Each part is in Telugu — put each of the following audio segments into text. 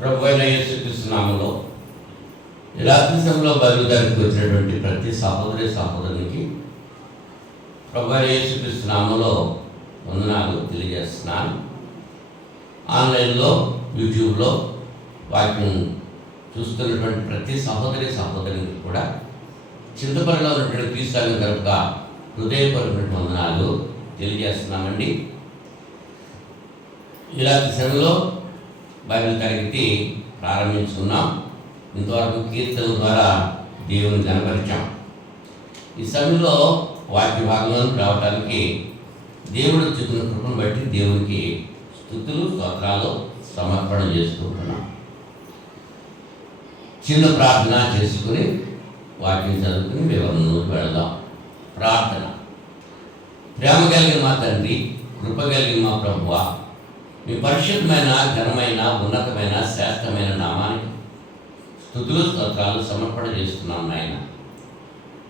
ప్రభువైన యేసుక్రీస్తు నామములో ఈ రాత్రి సమయంలో బయలుదేరికి వచ్చినటువంటి ప్రతి సహోదరునికి ప్రభువైన యేసుక్రీస్తు నామములో వందనాలు తెలియజేస్తున్నాను. ఆన్లైన్లో యూట్యూబ్లో వాక్యం చూస్తున్నటువంటి ప్రతి సహోదరికి కూడా చింతపల్లిలో ఉన్నటువంటి క్రీస్తు తరపుగా హృదయపూర్వక వందనాలు తెలియజేస్తున్నామండి. ఈ రాత్రి సమయంలో బైబిల్ తరగతి ప్రారంభించుకున్నాం. ఇంతవరకు కీర్తన ద్వారా దేవుని కనపరిచాం. ఈ సమయంలో వాక్య భాగంలోకి రావడానికి దేవుడు చూపిన కృపను బట్టి దేవునికి స్తుతులు స్తోత్రాలు సమర్పణ చేసుకుంటున్నాం. చిన్న ప్రార్థన చేసుకుని వాక్యం చదువుకుని వివరణలోకి వెళదాం. ప్రార్థన. ప్రేమ కలిగిన మా తండ్రి, కృప కలిగిన మా ప్రభువా, మీ పరిశుద్ధమైన ఘనమైన ఉన్నతమైన శ్రేష్టమైన నామానికి స్తుతులు స్తోత్రాలు సమర్పణ చేస్తున్నాం నాయన.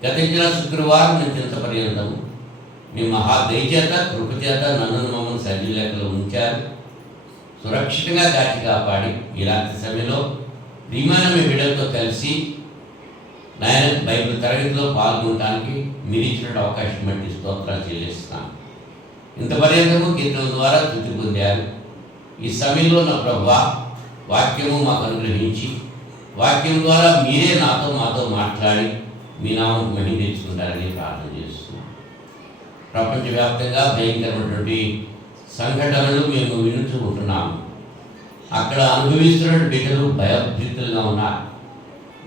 గతించిన శుక్రవారం నుంచి ఇంత పర్యంతం మీ మహా దయచేత కృపచేత నన్ను మమ్మల్ని సజీలెక్కలు ఉంచారు. సురక్షితంగా కాచి కాపాడి ఈ రాత్రి సమయంలో ప్రియమైన మీ బిడ్డలతో కలిసి నాయన బైబిల్ తరగతిలో పాల్గొనడానికి మీరు ఇచ్చిన అవకాశం బట్టి స్తోత్రాలు చెల్లిస్తున్నాను. ఇంత పర్యంతము కీర్తన ద్వారా తృప్తి పొందారు. ఈ సమయంలో నా ప్రభువా వాక్యము మాకు అనుగ్రహించి వాక్యం ద్వారా మీరే మాతో మాట్లాడి మీ నామం మహిమ తెచ్చుకుంటారని ప్రార్థన చేస్తున్నాం. ప్రపంచవ్యాప్తంగా భయంకరమైనటువంటి సంఘటనలు మేము వినుచూ ఉంటున్నాము. అక్కడ అనుభవిస్తున్న బిడ్డలు భయభీతులుగా ఉన్నారు.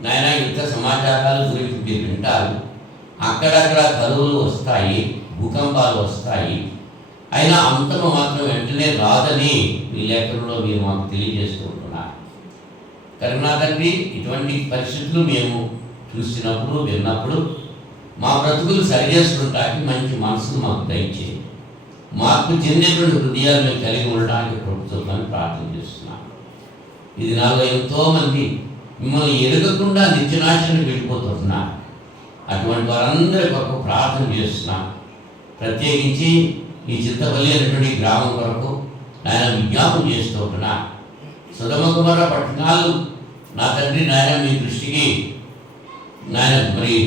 నాయన యుద్ధ సమాచారాల గురించి మీరు వింటారు. అక్కడక్కడ కరువులు వస్తాయి, భూకంపాలు వస్తాయి. అయినా అంతము మాత్రం వెంటనే రాదని ఈ లేఖనంలో మీరు మాకు తెలియజేసుకుంటున్నారు. కరుణాతండ్రి, ఇటువంటి పరిస్థితులు మేము చూసినప్పుడు విన్నప్పుడు మా బ్రతుకులు సరిచేసుకుంటానికి మంచి మనసును మాకు దయచేయి. మార్పు చెందేటువంటి హృదయాలు మేము కలిగి ఉండడానికి ప్రభుత్వాన్ని ప్రార్థన చేస్తున్నాం. ఇది నాలో ఎంతోమంది మిమ్మల్ని ఎరగకుండా నిత్యనాశనం వెళ్ళిపోతున్నారు. అటువంటి వారందరి కొరకు ప్రార్థన చేస్తున్నాం. ప్రత్యేకించి ఈ చింతపల్లి అనేటువంటి గ్రామం కొరకు నాయన విజ్ఞాపం చేస్తూ ఉంటున్నా. సుధమ కుమార పట్టణాలు నా తండ్రి నాయన మీ దృష్టికి నాయన మరి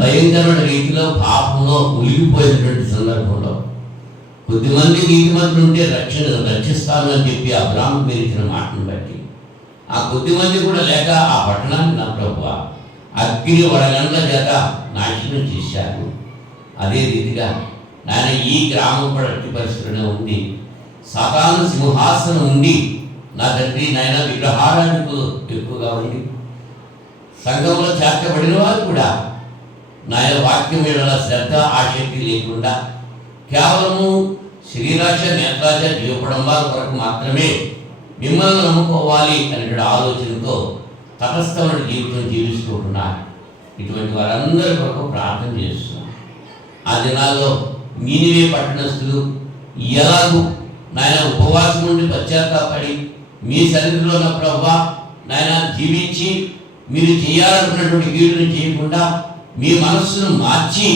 భయంకరమైన రీతిలో పాపంలో మునిగిపోయినటువంటి సందర్భంలో కొద్దిమంది నీతిమంతులు ఉంటే రక్షిస్తాను అని చెప్పి ఆ బ్రాహ్మణుడు మీరు ఇచ్చిన మాటను బట్టి ఆ కొద్దిమంది కూడా లేక ఆ పట్టణాన్ని నా ప్రభువా అగ్ని వడగండ్ల చేత నాశనం చేశారు. అదే రీతిగా నాయన ఈ గ్రామం కూడా అట్టి పరిస్థితిలో ఉంది. సాతాను సింహాసనం ఉండి నా తండ్రి నాయన విగ్రహారాధకులు ఎక్కువగా ఉండి సంఘంలో చేర్చబడిన వారు కూడా నాయన వాక్యం మీద శ్రద్ధ ఆసక్తి లేకుండా కేవలము శరీరాశ నేత్రాశ జీవపడంబాల కొరకు మాత్రమే మిమ్మల్ని నమ్ముకోవాలి అనే ఆలోచనతో తటస్థమైన జీవితం జీవిస్తూ ఉంటున్నారు. ఇటువంటి వారందరి కొరకు ప్రార్థన చేస్తున్నాం. ఆ దినాల్లో నీనివే పట్టణస్థులు ఎలాగూ నాయన ఉపవాసం ఉండి పశ్చాత్తాపడి మీ సన్నిధిలో నా ప్రభువా నాయన జీవించి మీరు చేయాలనుకున్నటువంటి కీడుని చేయకుండా మీ మనస్సును మార్చి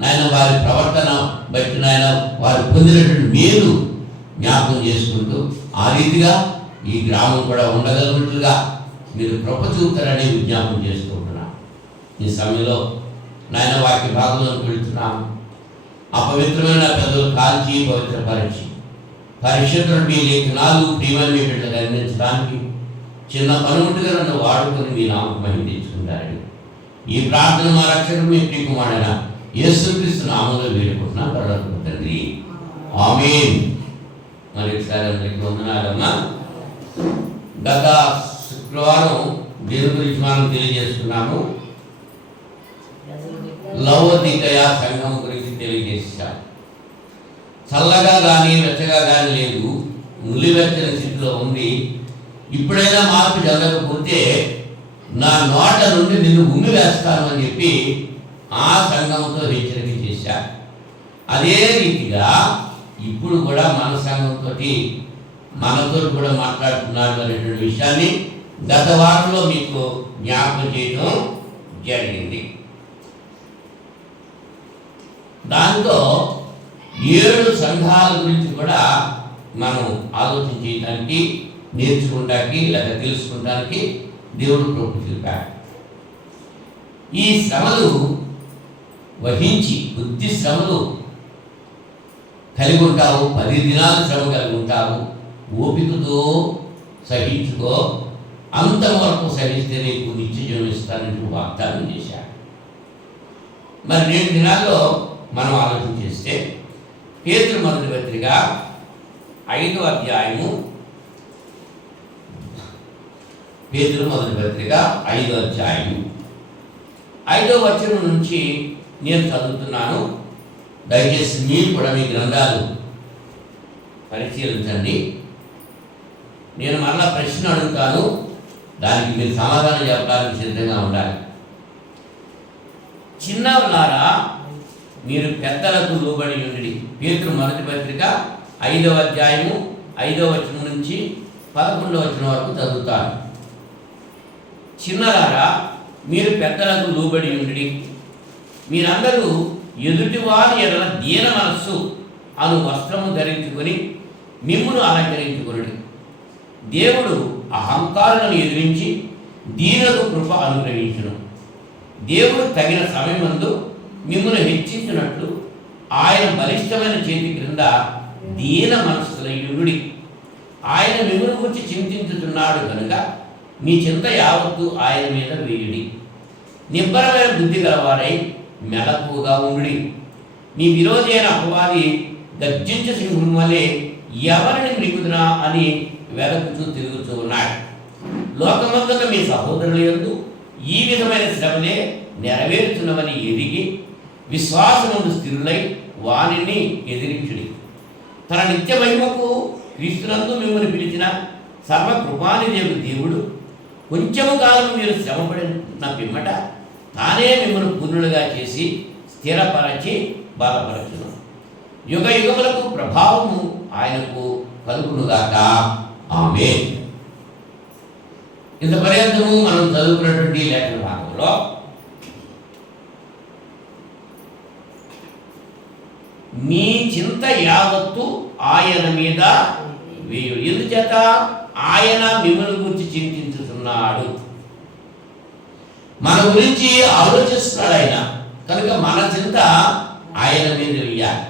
నాయన వారి ప్రవర్తన బట్టి నాయన వారు పొందినటువంటి మేలు జ్ఞాపకం చేసుకుంటూ ఆ రీతిగా ఈ గ్రామం కూడా ఉండగలిగినట్లుగా మీరు కృప చూపుతారని విజ్ఞాపం చేసుకుంటున్నాను. ఈ సమయంలో నాయన వాక్య భాగంలోకి వెళుతున్నాము. అపవిత్రమైన పెద్దలు కాల్చి పవిత్రపరిచి పరిశుద్ధుడు మీ లేఖనాలు ప్రియమైన మీ బిడ్డలు అందించడానికి చిన్న పనిముట్టుగా నన్ను వాడుకొని మీ నామకు మహిమ తెచ్చుకుంటారని ఈ ప్రార్థన మా రక్షకుడు మీ ప్రియకుమారైన యేసుక్రీస్తు నామములో వేడుకుంటున్నాం పరలోకపు తండ్రి, ఆమేన్. మరి ఒకసారి అందరికీ వందనాలమ్మా. గత శుక్రవారం దీని గురించి మనం తెలియజేస్తున్నాము. లవోదికయ సంఘం గురించి తెలియజేశాం. చల్లగా కానీ వెచ్చగా కానీ లేదు, నులివెచ్చని స్థితిలో ఉంది. ఇప్పుడైనా మార్పు జరగకపోతే నా నోట నుండి నిన్ను ఉమ్మి వేస్తాను అని చెప్పి ఆ సంఘంతో హెచ్చరిక చేశారు. అదే రీతిగా ఇప్పుడు కూడా మన సంఘంతో మనతో కూడా మాట్లాడుతున్నాడు అనేటువంటి విషయాన్ని గత వారంలో మీకు జ్ఞాపకం చేయడం జరిగింది. దాంతో 7 సంఘాల గురించి కూడా మనం ఆలోచన చేయడానికి నేర్చుకుంటానికి లేక తెలుసుకుంటానికి దేవుడు కృప చూపాడు. ఈ శ్రమలు వహించి బుద్ధి శ్రమలు కలిగి ఉంటావు, 10 దినాలు శ్రమ కలిగి ఉంటావు, ఓపికతో సహించుకో, అంతవరకు సహిస్తే నీకు నిత్య జీవం ఇస్తానని వాగ్దానం చేశాడు. మరి 2 దినాల్లో మనం ఆలోచన చేస్తే పేతురు మొదటి పత్రిక 5వ అధ్యాయము, పేతురు మొదటి పత్రిక 5వ అధ్యాయము 5వ వచనం నుంచి నేను చదువుతున్నాను. దయచేసి మీరు కూడా మీ గ్రంథాలు పరిశీలించండి. నేను మళ్ళా ప్రశ్న అడుగుతాను, దానికి మీరు సమాధానం చెప్పడానికి సిద్ధంగా ఉండాలి. చిన్నవారా మీరు పెద్దలకు లోబడి ఉండి. పేతురు మొదటి పత్రిక 5వ అధ్యాయము 5వ వచనం నుంచి 11వ వచనం వరకు చదువుతాను. చిన్నలారా మీరు పెద్దలకు లోబడి ఉండి, మీరందరూ ఎదుటివారి ఎడల దీన మనస్సు అను వస్త్రము ధరించుకొని మిమ్మును అలంకరించుకొనుడి. దేవుడు అహంకారులను ఎదిరించి దీనులకు కృప అనుగ్రహించును. దేవుడు తగిన సమయమందు మిమ్మును హెచ్చించినట్లు ఆయన బలిష్టమైన చేతి క్రింద దీన మనస్సులయుడి. ఆయన మిమ్మును గురించి చింతించుతున్నాడు కనుక మీ చింత యావత్తు ఆయన మీద వేయుడి. నిబ్బరమైన బుద్ధి గలవారై మెలకువగా ఉండి. మీ విరోధి అయిన అపవాది గర్జించు సింహం వలె ఎవరిని మృగుదునా అని వెదకుతూ తిరుగుతూ ఉన్నాడు. లోకమందున్న మీ సహోదరుల యందు ఈ విధమైన శ్రమలే నెరవేరుతున్నవని ఎదిగి విశ్వాసముందు స్థిరులై వానిని ఎదిరించుడి. తన నిత్య మహిమకు క్రీస్తునందు మిమ్మల్ని పిలిచిన సర్వకృపానిదేవుడు దేవుడు కొంచెము కాలం మీరు శ్రమపడిన పిమ్మట తానే మిమ్మల్ని పూర్ణులుగా చేసి స్థిరపరచి బలపరచును. యుగ యుగములకు ప్రభావము ఆయనకు కలుగునుగాక. ఆమేన్. ఇంత పర్యంతము మనం చదువుకున్నటువంటి లేఖన భాగంలో మీ చింత యావత్తు ఆయన మీద వేయుడు. ఎందుచేత ఆయన మిమ్మల్ని గురించి చింతించుతున్నాడు, మన గురించి ఆలోచిస్తున్నాడు ఆయన కనుక మన చింత ఆయన మీద వేయాలి.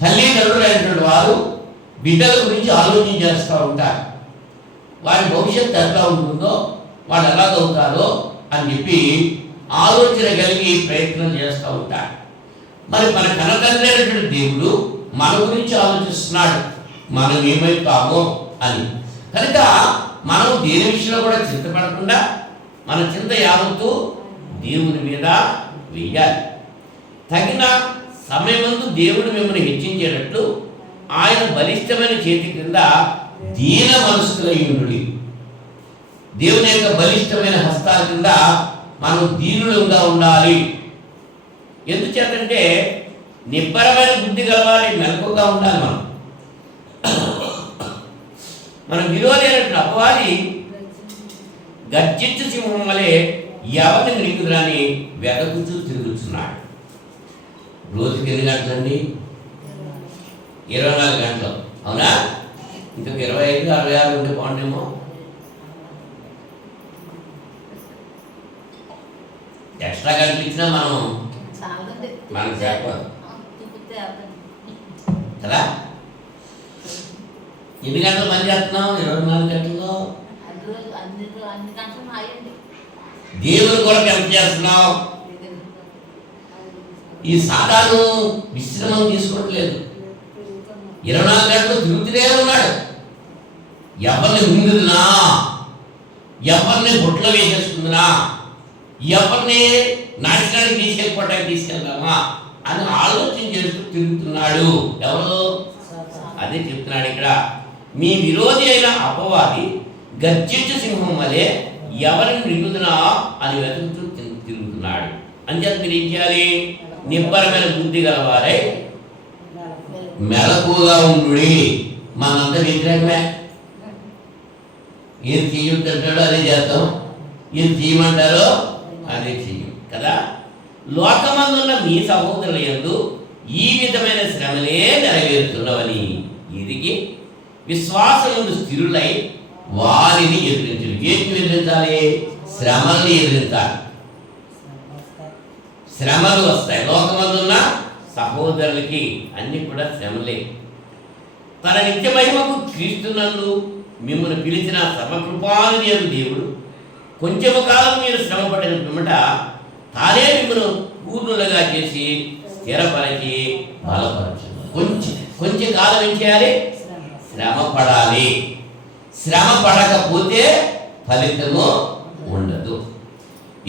తల్లిదండ్రులైనటువంటి వారు బిడ్డల గురించి ఆలోచన చేస్తూ ఉంటారు. వారి భవిష్యత్తు ఎట్లా ఉంటుందో, వాళ్ళు ఎలాగవుతారో అని చెప్పి ఆలోచన కలిగి ప్రయత్నం చేస్తూ ఉంటారు. మరి మన కన్నతండ్రి అయినటువంటి దేవుడు మన గురించి ఆలోచిస్తున్నాడు, మనం ఏమైతామో అని. కనుక మనం దేని విషయంలో కూడా చింతపడకుండా మన చింత యావత్తు దేవుని మీద వెయ్యాలి. తగిన సమయమందు దేవుడు మిమ్మల్ని హెచ్చించేటట్లు ఆయన బలిష్టమైన చేతి కింద దీన మనస్కులయ్యుండుడి. దేవుని యొక్క బలిష్టమైన హస్తాల కింద మనం దీనులుగా ఉండాలి. ఎందుచేతంటే నిబ్బరమైన బుద్ధి గలవారి మెలకుగా ఉండాలి. మన విరోధి అయినటువంటి అపవాది గర్జించు సింహం వలె ఎవరిని మృగుదురని వెదకుతూ తిరుగుతున్నాడు. రోజుకి ఎన్ని గంటలండి? 24 గంటలు. అవునా? ఇంకొక 25, 66 ఉంటే బాగుండేమో. ఎక్స్ట్రా గంటలు ఇచ్చినా మనకు చెప్పదు కదా. ఎన్ని గంటలు పని చేస్తున్నాం? 24 గంటల్లో. దేవుని కొరకు ఎంత చేస్తున్నావు? ఈ సాధారణ విశ్రమం తీసుకోవట్లేదు. 24 గంటలు తిరుగుతూనే ఉన్నాడు. ఎవరిని ముందునా, ఎవరిని బొట్లో వేసేసుకుందినా, ఎవరిని నాశనానికి తీసుకెళ్దామా అని ఆలోచన చేస్తూ తిరుగుతున్నాడు. ఎవరు? అదే చెప్తున్నాడు ఇక్కడ. మీ విరోధి అయిన అపవాది గర్జించు సింహం వలె ఎవరిని మృగుదునా అని వెతుకుతూ తిరుగుతున్నాడు. అంచేత మీరు ఏం చేయాలి? నిబ్బరమైన బుద్ధి గలవారై మెలకుగా ఉండుడి. మనంతా వ్యతిరేకమే. ఏం చెయ్యొద్దంటాడో అదే చేస్తాం, ఏం చేయమంటారో అదే చెయ్యం కదా. లోకమందున్న మీ సహోదరుల యందు ఈ విధమైన శ్రమలే నెరవేరుతున్నవని ఎదిగి విశ్వాసముందు స్థిరులై వారిని ఎదిరించు. ఏంటి ఎదిరించాలి? శ్రమల్ని ఎదిరించాలి. శ్రమలు వస్తాయి. లోకమందున్న సహోదరులకి అన్ని కూడా శ్రమలే. తన నిత్య మహిమకు క్రీస్తునందు మిమ్మల్ని పిలిచిన సర్వకృపానిధి అయిన దేవుడు కొంచెము కాలం మీరు శ్రమపడిన పిమ్మట తానే మిమ్మల్ని పూర్ణులుగా చేసి స్థిరపరిచి బలపరచు. కొంచెం కాలం ఏం చేయాలి? శ్రమ పడాలి. శ్రమ పడకపోతే ఫలితము ఉండదు.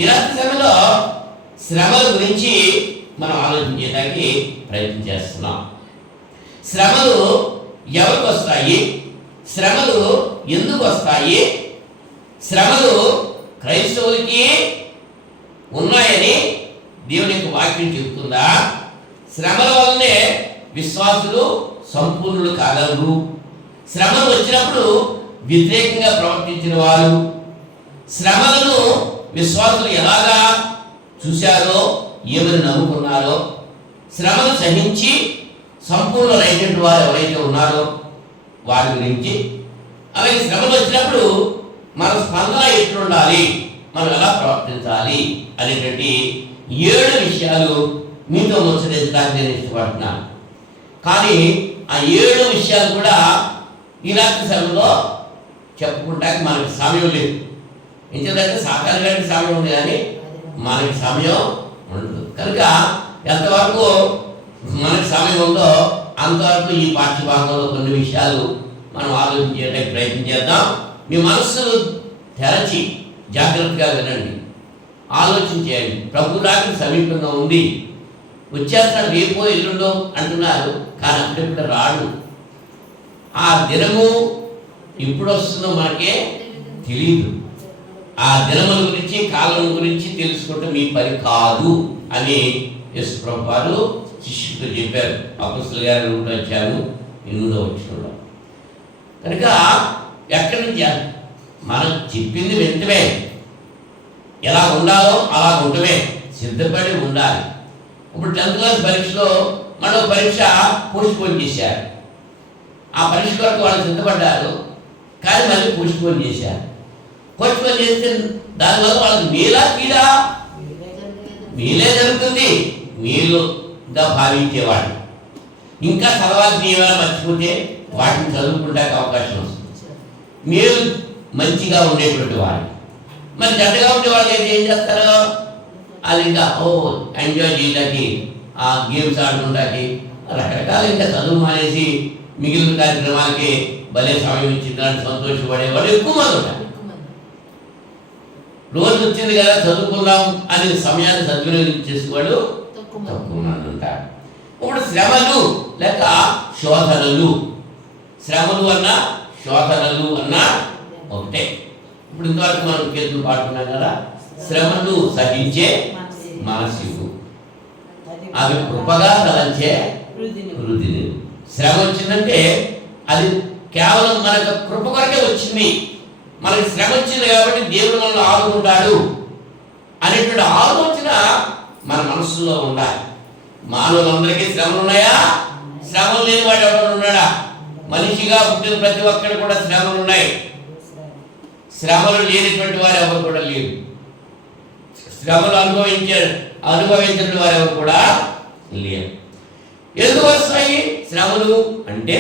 ఇలాంటి సమయంలో శ్రమల గురించి మనం ఆలోచించడానికి ప్రయత్నం చేస్తున్నాం. శ్రమలు ఎవరికి వస్తాయి? శ్రమలు ఎందుకు వస్తాయి? శ్రమలు క్రైస్తవులకి ఉన్నాయని దేవుని యొక్క వాక్యం చెబుతుందా? శ్రమల వల్లనే విశ్వాసులు సంపూర్ణులు కాగలరు. శ్రమలు వచ్చినప్పుడు వ్యతిరేకంగా ప్రవర్తించిన వారు, శ్రమలను విశ్వాసులు ఎలాగా చూశారో, ఏమని నమ్ముకున్నారో, శ్రమను సహించి సంపూర్ణులైనటువంటి వారు ఎవరైతే ఉన్నారో వారి గురించి, అలాగే శ్రమలు వచ్చినప్పుడు మన స్పందన ఎట్లుండాలి, మనం ఎలా ప్రవర్తించాలి అనేటువంటి 7 విషయాలు మీతో ముచ్చరించడానికి నేను ఇష్టపడుతున్నాను. కానీ ఆ 7 విషయాలు కూడా ఈనాటి సమయంలో చెప్పుకుంటానికి మనకి సమయం లేదు. ఎందుకంటే సాకారు గారికి సమయం ఉంది కానీ మనకి సమయం ఉండదు. కనుక ఎంతవరకు మనకి సమయం ఉందో అంతవరకు ఈ పాఠ్య భాగంలో కొన్ని విషయాలు మనం ఆలోచించేయడానికి ప్రయత్నం చేద్దాం. మీ మనస్సును తెరచి జాగ్రత్తగా వినండి, ఆలోచించేయండి. ప్రభు రాత్రి సమీపంగా ఉంది, వచ్చేస్తాడు, రేపో ఎల్లుండో అంటున్నారు, కానీ అప్పుడెప్పుడు రాడు. ఆ దినము ఎప్పుడు వస్తుందో మనకే తెలియదు. ఆ దినముల గురించి, కాలం గురించి తెలుసుకుంటే మీ పని కాదు అని యేసు ప్రభు వారు శిష్యులతో చెప్పారు. అపొస్తలుల గారి 1వ అధ్యాయం 8వ వచనంలో. కనుక ఎక్కడి నుంచి మనం చెప్పింది వెంటనే ఎలా ఉండాలో అలా ఉండమే, సిద్ధపడి ఉండాలి. ఇప్పుడు 10th క్లాస్ పరీక్షలో మరో పరీక్ష పోస్ట్పోన్ చేశారు. ఆ పరీక్ష కొరకు వాళ్ళు సిద్ధపడ్డారు, కానీ మళ్ళీ పోస్ట్పోన్ చేశారు. పోస్ట్పోన్ చేస్తే దానివల్ల వాళ్ళకి మేలా కీడా? మేలే జరుగుతుంది. మేలుగా భావించేవాడు ఇంకా చదవాల్సిన ఏమైనా మర్చిపోతే వాటిని చదువుకుంటానికి అవకాశం వస్తుంది. మేలు మంచిగా ఉండేటువంటి వాడు. మరి చెడ్డగా ఉండే వాళ్ళు అయితే ఏం చేస్తారు? అది ఇంకా ఎంజాయ్ చేయడానికి, ఆ గేమ్స్ ఆడుకుంటాకి, రకరకాల ఇంకా చదువు మానేసి మిగిలిన కార్యక్రమాలకి భలే సమయం ఇచ్చిందని సంతోషపడేవాడు ఎక్కువ మంది ఉంటారు. రోజు వచ్చింది కదా చదువుకుందాం అని సమయాన్ని సద్వినియోగం చేసేవాడు తక్కువ మంది ఉంటారు. ఇప్పుడు శ్రమలు లేక శోధనలు, శ్రమలు అన్నా శోధనలు అన్నా ఒకటే. ఇప్పుడు ఇంతవరకు మనం కీర్తనలు పాడుకున్నాం కదా, శ్రమను సహించే మనసు, అవి కృపగా తలంచే హృదయం. శ్రమ వచ్చిందంటే అది కేవలం మనకు కృప కొరకే వచ్చింది. మనకి శ్రమ వచ్చింది కాబట్టి దేవుడు మనల్ని ఆదుకుంటాడు అనేటువంటి ఆలోచన మన మనస్సులో ఉండాలి. మానవులందరికీ శ్రమలు ఉన్నాయా? శ్రమలు లేని వాడు ఎవరు ఉన్నాడా? మనిషిగా పుట్టిన ప్రతి ఒక్కరు కూడా శ్రమలు ఉన్నాయి. శ్రమలు లేనిటువంటి వారు ఎవరు కూడా లేరు. శ్రమలు అనుభవించిన వారు ఎవరు కూడా లేరు. ఎందుకు వస్తాయి శ్రమలు అంటే?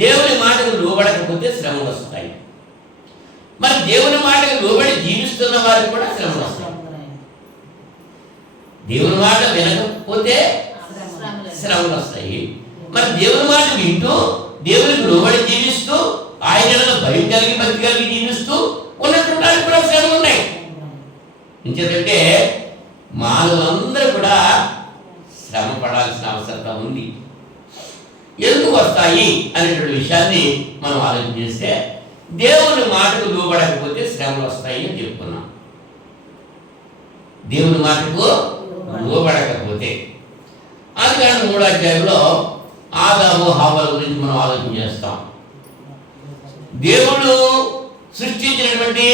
దేవుని మాటకు లోబడకపోతే శ్రమలు వస్తాయి. మరి దేవుని మాటకు లోబడి జీవిస్తున్న వారికి కూడా శ్రమలు వస్తాయి. దేవుని మాట వినకపోతే శ్రమలు వస్తాయి. మరి దేవుని మాట వింటూ దేవునికి లోబడి జీవిస్తూ ఆయన భయం కలిగి భక్తి కలిగి జీవిస్తూ ఉన్నటువంటి కూడా శ్రమలు ఉన్నాయి. ఎందుకంటే మానవులందరూ కూడా శ్రమ పడాల్సిన అవసరం ఉంది. ఎందుకు వస్తాయి అనేటువంటి విషయాన్ని మనం ఆలోచన చేస్తే, దేవుని మాటకు లోబడకపోతే శ్రమలు వస్తాయి అని చెప్పుకున్నాం. దేవుని మాటకు లోబడకపోతే ఆదికాండం 3వ అధ్యాయంలో ఆదాము హవ్వల గురించి మనం ఆలోచన చేస్తాం. దేవుడు సృష్టించినటువంటి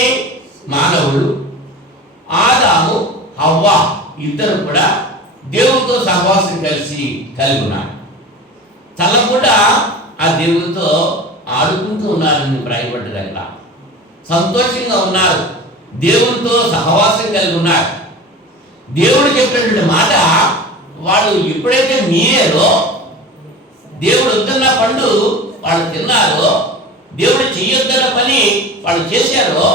మానవుడు ఆదాము హవ్వ ఇద్దరు కూడా దేవుడితో సహవాసం కలిగి ఉన్నారు. తల కూడా ఆ దేవుడితో ఆడుకుంటూ ఉన్నారని రాయబడ్డది. అక్కడ సంతోషంగా ఉన్నారు, దేవునితో సహవాసం కలిగి ఉన్నారు. దేవుడు చెప్పినటువంటి మాట వాళ్ళు ఎప్పుడైతే మీరారో, దేవుడు వద్దన్న పండు వాళ్ళు తిన్నారో, దేవుడు చెయ్యొద్దన్న పని వాళ్ళు చేశారో,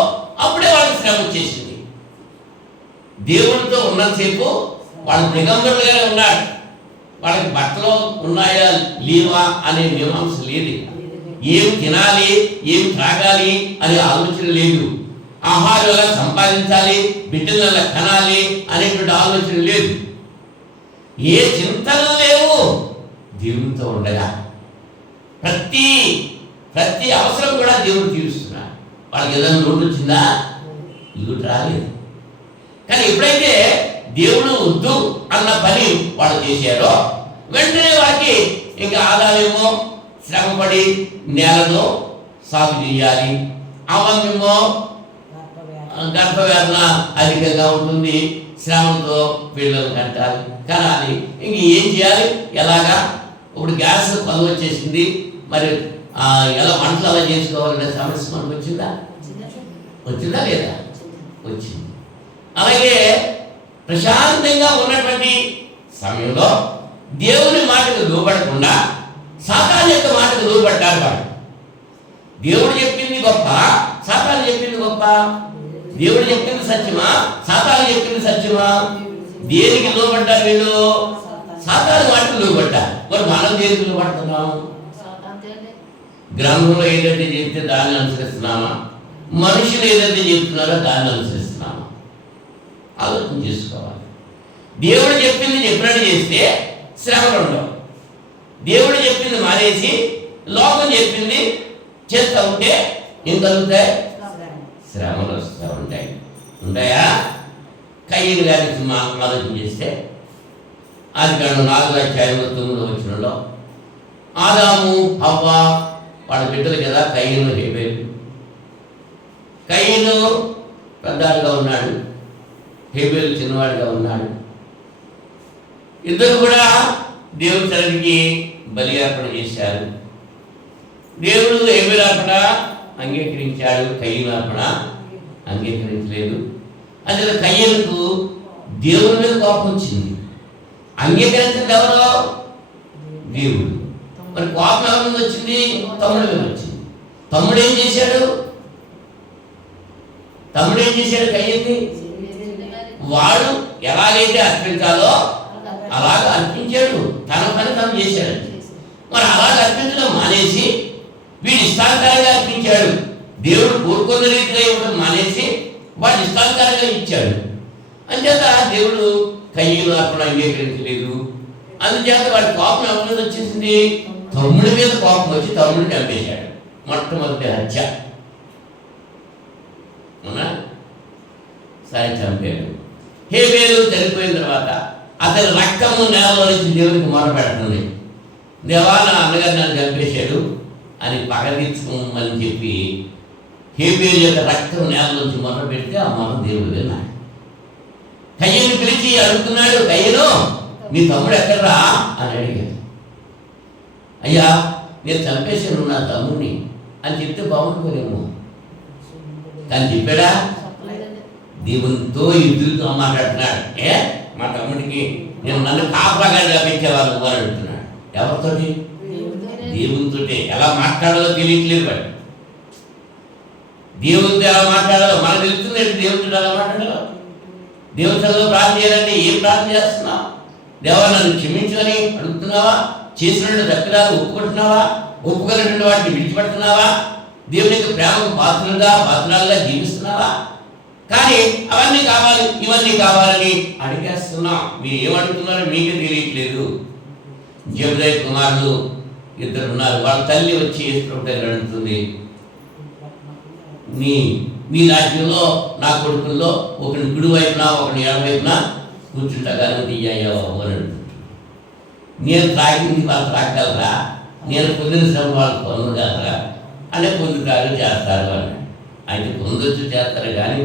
అప్పుడే వాళ్ళకి శ్రమ వచ్చేసింది. దేవుడితో ఉన్నంతసేపు వాళ్ళు దిగంబరులుగానే ఉన్నాడు. వాళ్ళకి బట్టలు ఉన్నాయా లేవా అనే మీమాంస లేదు. ఏం తినాలి, ఏం త్రాగాలి అనే ఆలోచన లేదు. ఆహారం ఎలా సంపాదించాలి, బిడ్డలు ఎలా కనాలి అనేటువంటి ఆలోచన లేదు. ఏ చింతలు లేవు. దేవునితో ఉండగా ప్రతి అవసరం కూడా దేవుడు తీరుస్తున్నాడు. వాళ్ళకి ఏదైనా లోటు వచ్చిందా? లోటు రాలేదు. కానీ ఎప్పుడైతే దేవుడు వద్దు అన్న పని వాళ్ళు చేశారో, వెంటనే వాళ్ళకి ఇంకా ఆదాయమో శ్రమపడి నేలను సాగు చేయాలి, అవమేమో గర్భవేదన అధికంగా ఉంటుంది, శ్రమంతో పిల్లలు కనాలి. ఇంక ఏం చేయాలి, ఎలాగా? ఇప్పుడు గ్యాస్ పనులు వచ్చేసింది, మరి ఎలా వంటలు అలా చేసుకోవాలనే సమస్య మనకు వచ్చిందా లేదా? వచ్చింది. అలాగే ప్రశాంతంగా ఉన్నటువంటి సమయంలో దేవుని మాటకు లోబడకుండా సాతాను యొక్క మాటకు లోబడ్డారు వాడు. దేవుడు చెప్పింది గొప్ప, సాతాను చెప్పింది గొప్ప. దేవుడు చెప్పింది సత్యమా, సాతాను చెప్పింది సత్యమా? దేనికి లోబడ్డారు వీళ్ళు? సాతాను మాటకు లోబడ్డారు. మరి మనం దేనికి లోబడుతున్నాం? గ్రంథంలో ఏదైతే చెప్తే దాన్ని అనుసరిస్తున్నామా, మనుషులు ఏదైతే చెప్తున్నారో దాన్ని అనుసరిస్తున్నామా? ఆలోచన చేసుకోవాలి. దేవుడు చెప్పింది చెప్పినట్టు చేస్తే శ్రమలు ఉండవు. దేవుడు చెప్పింది మానేసి లోకం చెప్పింది చేస్తూ ఉంటే ఏం కలుగుతాయి? శ్రమలు వస్తూ ఉంటాయి. ఉంటాయా? కయ్యను గారి ఆలోచన చేస్తే ఆదికాండం 4:9 ఆదాము హవ్వ వాళ్ళ బిడ్డలు కదా, కయ్యను హేబేలు. కయ్యను పెద్దవాడుగా ఉన్నాడు, హేబేలు చిన్నవాడిగా ఉన్నాడు. ఇద్దరు కూడా దేవుడి సన్నిధికి బలి అర్పణ చేశారు. దేవుడు హేబేలు అర్పణ అంగీకరించాడు, కయ్యను అర్పణ అంగీకరించలేదు. అంటే కయ్యనుకు దేవుడి మీద కోపం వచ్చింది. అంగీకరించింది ఎవరో? దేవుడు. మరి కోపం ఎవరి మీద వచ్చింది? తమ్ముడి మీద వచ్చింది. తమ్ముడు ఏం చేశాడు? కయ్యని వాడు ఎలాగైతే అర్పించాలో అలాగ అర్పించాడు, తన పని తను చేశాడు. మరి అలాగ అర్పించడం మానేసి వీడు ఇష్టానుసారంగా అర్పించాడు. దేవుడు కోరుకున్న రీతిగా ఇవ్వడం మానేసి వాడు ఇష్టానుసారంగా ఇచ్చాడు. అంచేత దేవుడు కయ్యను అర్పణ అంగీకరించలేదు. అందుచేత వాడి కోపం ఎవరి మీద వచ్చేసింది? తమ్ముడి మీద కోపం వచ్చి తమ్ముడిని చంపేశాడు. మొట్టమొదటి హత్య. సరే, చంపాడు. హేబేలు చనిపోయిన తర్వాత అతని రక్తము నేలలో నుంచి దేవునికి మొరపెడుతుంది. దేవా, నా అన్నగారు నన్ను చంపేశాడు అని పగ తీర్చుకోమని చెప్పి హేబేలు యొక్క రక్తం నేల నుంచి మొర పెడితే ఆ మొర దేవుడు విన్నాడు. కయ్యను పిలిచి అడుగుతున్నాడు, కయ్యను నీ తమ్ముడు ఎక్కడరా అని అడిగాడు. అయ్యా, నేను చంపేశాను నా తమ్ముడిని అని చెప్తే బాగుంటుకోలేము. కానీ చెప్పాడా? దేవునితో ఎదురుతో మాట్లాడుతున్నాడు. మా తమ్ముడికి నేను నన్ను కాపలాగా పెంచేవాళ్ళు అని అడుగుతున్నాడు. ఎవరితోటి? దేవునితో. ఎలా మాట్లాడాలో తెలియట్లేదు వాడు. దేవునితో ఎలా మాట్లాడాలో మనకు తెలుస్తుంది. దేవునితో ఎలా మాట్లాడాలో? దేవుని చదువు ప్రార్థన చేయాలంటే ఏం ప్రార్థన చేస్తున్నావు? దేవా, నన్ను క్షమించని అడుగుతున్నావా? చేసినట్టు తప్పిదాలు ఒప్పుకుంటున్నావా? ఒప్పుకున్నటువంటి వాటిని విడిచిపెడుతున్నావా? దేవునికి ప్రేమకు పాత్రలుగా జీవిస్తున్నావా? కానీ అవన్నీ కావాలి, ఇవన్నీ కావాలని అడిగేస్తున్నాం. మీరు ఏమడుగుతున్నారో మీకే తెలియట్లేదు. జబదయి కుమారులు 2 ఉన్నారు. వాళ్ళ తల్లి వచ్చి యేసుప్రభు దగ్గర అడుగుతుంది, మీ రాజ్యంలో నా కొడుకుల్లో ఒకరిని కుడి వైపున ఒకరిని ఎడమ వైపున కూర్చుంటగానే తీయ్యా బాబు అని అడుగుతుంది. నేను త్రాగింది వాళ్ళు త్రాగలరా? నేను పొందిన శ్రమ వాళ్ళు పొందగలరా? అంటే పొందుతారు, చేస్తారు అని. అయితే పొందొచ్చు, చేస్తారు. కానీ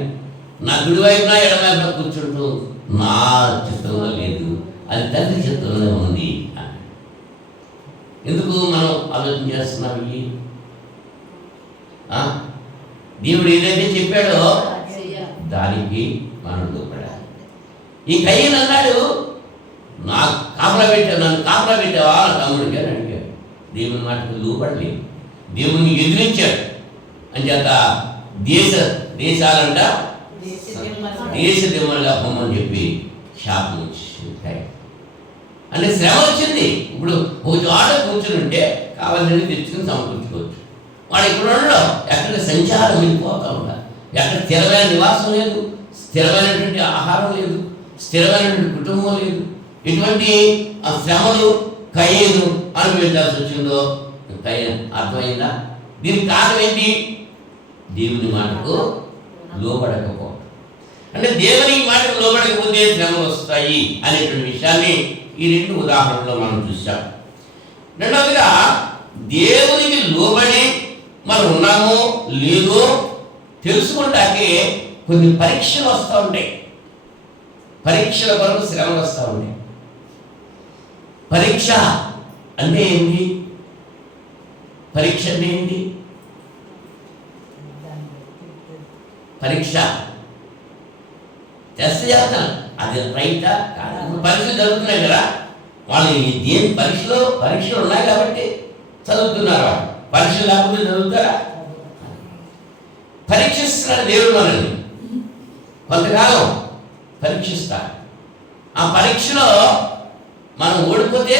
నా కుడి వైపున ఎడమ వైపున కూర్చుంటూ నా చిత్తంలో లేదు, అది తండ్రి చిత్తంలో ఉంది. ఎందుకు మనం ఆలోచన చేస్తున్నాం? దేవుడు ఏదైతే చెప్పాడో దానికి మనం లోపడాలి. ఈ కయ్యను అన్నాడు, నాకు కాపలా పెట్టావు, నన్ను కాపలా పెట్టావా తమ్ముడికి అని అడిగాడు. దేవుని మాటకు లోపడలేదు, దేవుని ఎదిరించాడు. అంచేత దేశాలంట దేశ దిమ్మలుగా పొమ్మని చెప్పి శాపం వచ్చాయి. అంటే శ్రమ వచ్చింది. ఇప్పుడు ఒక చోట కూర్చుని ఉంటే కావాలని తెచ్చుకుని సమకూర్చుకోవచ్చు. వాడు ఇక్కడ ఉండడం, ఎక్కడ సంచారం వెళ్ళిపోతూ ఉంటారు. ఎక్కడ స్థిరమైన నివాసం లేదు, స్థిరమైనటువంటి ఆహారం లేదు, స్థిరమైనటువంటి కుటుంబం లేదు. ఇటువంటి ఆ శ్రమలు కయ్యను అనుభవించాల్సి వచ్చిందో అర్థమైందా? దీనికి కారణం ఏంటి? దేవుని మాటకు లోబడకపోవడం. అంటే దేవుని మాటకు లోబడకపోతే శ్రమలు వస్తాయి అనేటువంటి విషయాన్ని ఈ రెండు ఉదాహరణలో మనం చూసాం. రెండవదిగా దేవునికి లోబడి మనం ఉన్నామో లేదో తెలుసుకుంటాకే కొన్ని పరీక్షలు వస్తూ ఉంటాయి. పరీక్షల కొరకు శ్రమలు వస్తూ ఉంటాయి. పరీక్ష అంటే ఏంటి? పరీక్ష అంటే ఏంటి? పరీక్ష టెస్ట్ చేస్తాను, అది రైటా కాదు. పరీక్షలు జరుగుతున్నాయి కదా, వాళ్ళు దేని పరీక్షలు ఉన్నాయి కాబట్టి చదువుతున్నారు. వాళ్ళు పరీక్షలు లేకపోతే చదువుతారా? పరీక్షిస్తున్నాడు దేవుడు మనల్ని, కొంతకాలం పరీక్షిస్తారు. ఆ పరీక్షలో మనం ఓడిపోతే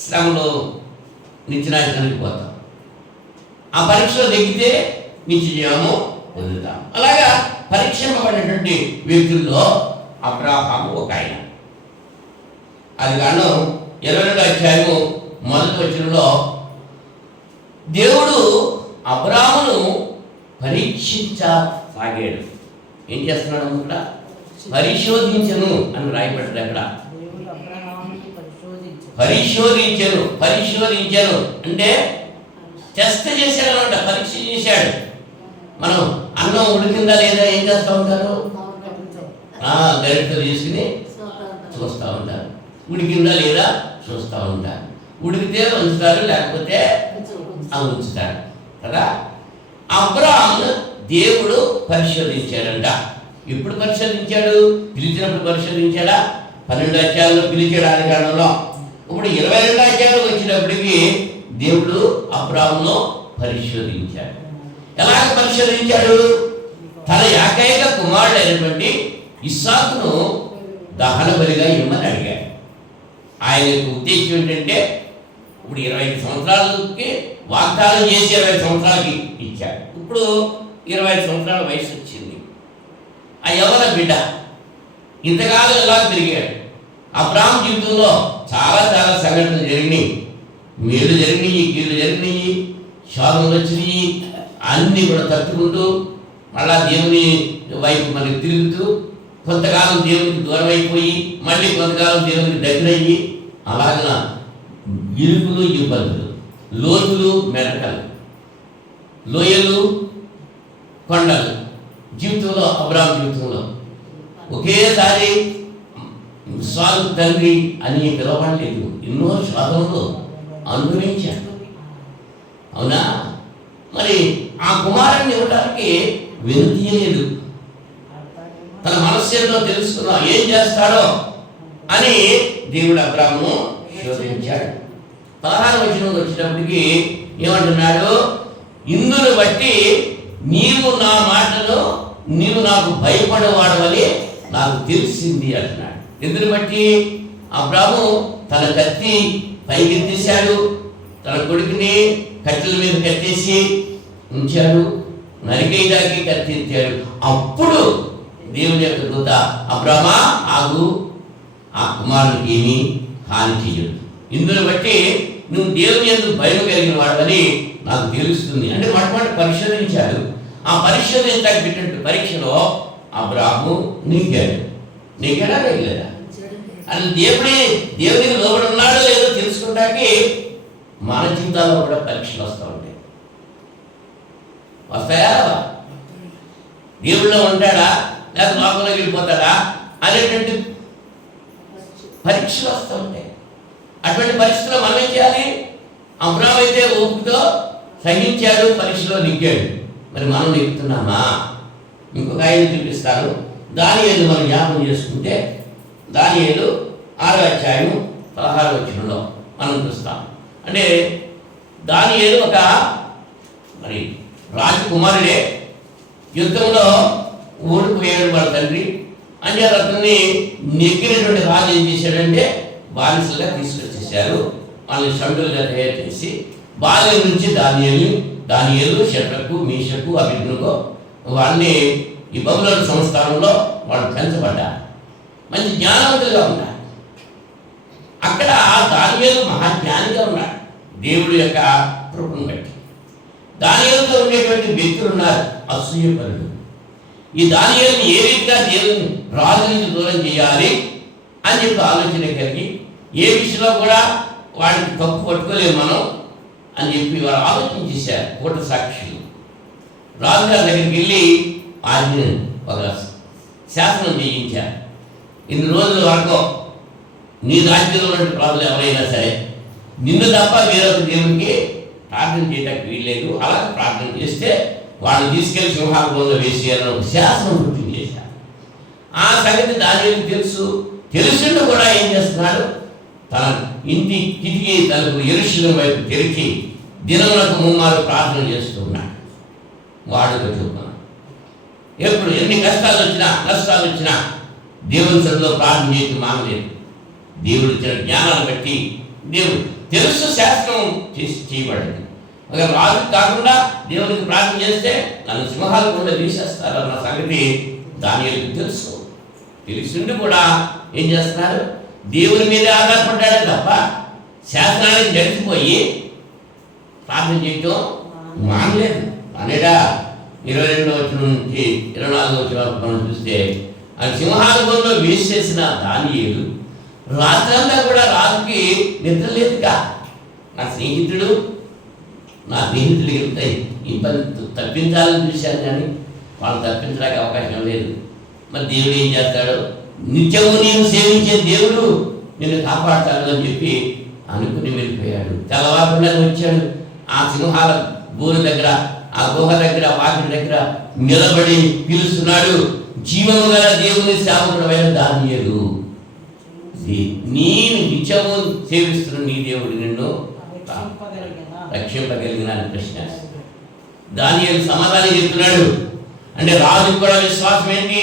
శ్రమలో నిత్యనాశనానికి పోతాం. ఆ పరీక్షలో నెగ్గితే నిత్యజీవము పొందుతాం. అలాగా పరీక్షింపబడినటువంటి వ్యక్తుల్లో అబ్రాహాము ఒక ఆయన. అది కాను 22వ అధ్యాయము 1వ వచనంలో దేవుడు అబ్రాహామును పరీక్షించసాగాడు. ఏం చేస్తున్నాడు? అక్కడ పరిశోధించను అని రాయబడ్డది. అక్కడ పరిశోధించను అంటే టెస్ట్ చేశాడు అనమాట, పరీక్ష చేశాడు. మనం అన్నం ఉడికిందా లేదా ఏం చేస్తూ ఉంటారు? గరిటతో తీసుకుని చూస్తూ ఉంటారు. ఉడికిందా లేదా చూస్తూ ఉంటారు. ఉడికితే ఉంచుతారు, లేకపోతే ఉంచుతారు కదా. అబ్రాహామును దేవుడు పరిశోధించాడంట. ఎప్పుడు పరిశోధించాడు? పిలిచినప్పుడు పరిశోధించాడా? 12 అధ్యాయంలో పిలిచాడు ఆది కాలంలో. ఇప్పుడు 22 అధ్యాయంలో వచ్చినప్పటికీ దేవుడు అబ్రాహామును పరిశోధించాడు. ఎలాగ పరిశోధించాడు? తన ఏకైక కుమారుడైనటువంటి ఇస్సాకును దహన బలిగా ఇమ్మని అడిగాడు. ఆయన యొక్క ఉద్దేశం ఏంటంటే, ఇప్పుడు 25 సంవత్సరాలకి వాగ్దానం చేసి 20 సంవత్సరాలకి ఇచ్చాడు. ఇప్పుడు 25 సంవత్సరాల వయసు వచ్చింది. ఆ యవ్వన బిడ్డ ఇంతకాలం ఎలా తిరిగాడు. అబ్రాహాము జీవితంలో చాలా చాలా సంఘటనలు జరిగినాయి. మేలు జరిగినాయి, కీళ్ళు జరిగినాయి, శోధనలు వచ్చినాయి. అన్నీ కూడా తట్టుకుంటూ మళ్ళా దేవుని వైపు మనకి తిరుగుతూ, కొంతకాలం దేవునికి దూరం అయిపోయి మళ్ళీ కొంతకాలం దేవునికి దగ్గరయ్యి, అలాగ ఇరుకులు ఇబ్బందులు, లోతులు మెరకలు, లోయలు కొండలు జీవితంలో అబ్రాహాము జీవితంలో ఒకేసారి సాగు తండ్రి అని పిలవలేదు. ఎన్నో శోధనలు అనుభవించాడు. అవునా? మరి ఆ కుమారుని ఇవ్వడానికి వెనుతీయలేదు. తన మనస్సులో తెలుసుకున్నా ఏం చేస్తాడో అని దేవుడు అబ్రాహామును శోధించాడు. 16వ వచనం వచ్చినప్పటికీ ఏమంటున్నాడు? ఇందును బట్టి నీవు నాకు భయపడేవాడవని నాకు తెలిసింది అంటున్నాడు. ఎందుని బట్టి? అబ్రాహాము తన కత్తి పైకెత్తేశాడు, తన కొడుకుని కట్టెల మీద కట్టేసి ఉంచాడు, నరికేయడానికి కత్తి ఎత్తాడు. అప్పుడు దేవుని యొక్క దూత, అబ్రామా ఆగు, ఆ కుమారునికి ఏమీ హాని చెయ్యదు. ఇందుని బట్టి నువ్వు దేవుని యందు భయం కలిగిన వాడని నాకు తెలుస్తుంది అంటే మొట్టమొదటి పరిశోధించాడు. ఆ పరిశోధించడానికి పెట్టినట్టు పరీక్షలో అబ్రాహాము నెగ్గాడా నెగ్గలేదా? అది దేవునికి లోబడి ఉన్నాడో లేదో తెలుసుకోవడానికి మన జీవితాల్లో కూడా పరీక్షలు వస్తూ ఉంటాయి. వస్తాయా? దేవుళ్ళో ఉంటాడా లేదా లోకంలోకి వెళ్ళిపోతాడా అనేటువంటి పరీక్షలు వస్తూ ఉంటాయి. అటువంటి పరిస్థితుల్లో మనం ఏం చేయాలి? అబ్రాహాము అయితే ఓపికతో సహించాడు, పరీక్షలో నెగ్గాడు. మరి మనం ఎక్కుతున్నామా? ఇంకొక ఆయన చూపిస్తాను. దానియేలు మనం జ్ఞాపకం చేసుకుంటే దానియేలు 6వ అధ్యాయం 16వ వచనంలో మనం చూస్తాం. అంటే దానియేలు ఒక మరి రాజకుమారుడే, యుద్ధంలో ఓడిపోయాడు వాళ్ళ తండ్రి. అంటే అతన్ని నెగ్గినటువంటి రాజు ఏం చేశాడంటే బానిసలుగా తీసుకొచ్చేసారు. వాళ్ళని షండులుగా తయారు చేసి బాల్యం నుంచి దానియేలు షడ్రకు మీషకు అబేద్నెగో వాళ్ళని ఈ బబులోను సంస్థానంలో వాళ్ళు పెంచబడ్డారు. మంచి జ్ఞానవంతులుగా ఉన్నారు. అక్కడ దానియేలు మహాజ్ఞానిగా ఉన్నాడు దేవుడి యొక్క కృపను బట్టి. దానియేలుతో ఉండేటువంటి వ్యక్తులు ఉన్నారు అసూయపరులు. ఈ దానియేలుని ఏ రీతిగా దేవుని రాజు నుంచి దూరం చేయాలి అని చెప్పి ఆలోచన కలిగి ఏ విషయంలో కూడా వాడికి తప్పు పట్టుకోలేము మనం అని చెప్పి వారు ఆలోచన చేశారు. కూట సాక్షులు రాజుగారి దగ్గరికి వెళ్ళి ఆజ్ఞ ఒక శాసనం చేయించారు. ఇన్ని రోజుల వరకు నీ రాజ్యంలో ఉన్నటువంటి ప్రజలు ఎవరైనా సరే నిన్ను తప్ప వేరొక దేవునికి ప్రార్థన చేయడానికి వీల్లేదు. అలా ప్రార్థన చేస్తే వాళ్ళు తీసుకెళ్లి సింహాసనంలో వేసేయాలని ఒక శాసనం పూర్తి చేశారు. ఆ సంగతి దానియేలుకు తెలుసుండి కూడా ఏం చేస్తున్నాడు? తన ఇంటి కిటికీ తలుపు యెరూషలేము వైపు తెరిచి దినములకు ముమ్మారు ప్రార్థన చేస్తున్నాడు. వాడుక చూపున ఎప్పుడు ఎన్ని నష్టాలు వచ్చినా దేవుని సన్నిధిలో ప్రార్థన చేసి మానలేదు. దేవుడు ఇచ్చిన జ్ఞానాన్ని బట్టి దేవుడు తెలుసు శాస్త్రం చేయబడింది. ఒక రాజు కాకుండా దేవునికి ప్రార్థన చేస్తే నన్ను సింహాలు కూడా తీసేస్తారన్న సంగతి దానియేలుకు తెలిసిండి కూడా ఏం చేస్తున్నారు? దేవుని మీద ఆధారపడ్డాడే తప్ప శాస్త్రానికి నడిచిపోయి ప్రార్థన చేయటం మానలేదు. అనేడా 22వ వచనం నుంచి 24వ వచనం వరకు మనం చూస్తే ఆ సింహాసనంలో వేసేసిన దానియేలు రాత్రంతా కూడా రాజుకి నిద్ర లేదుగా. నా స్నేహితుడికి వెళ్తాయి ఇబ్బంది తప్పించాలని చూశాను, కానీ వాళ్ళు తప్పించడానికి అవకాశం లేదు. మరి దేవుడు ఏం చేస్తాడు? నిత్యము నీవు సేవించే దేవుడు నిన్ను కాపాడతాడు అని చెప్పి అనుకుని వెళ్ళిపోయాడు. తెల్లవారుకుండా వచ్చాడు. ఆ సింహాల గోరు దగ్గర, ఆ గుహ దగ్గర, వాకిటి దగ్గర నిలబడి పిలుస్తున్నాడు, జీవము గల దేవుని సేవకుడైన దానియేలు, నేను నిత్యము సేవిస్తున్న నీ దేవుడు నిన్ను రక్షింపగలిగిన ప్రశ్న. దానియేలు సమాధానం చెప్తున్నాడు. అంటే రాజుకు కూడా విశ్వాసం ఏంటి?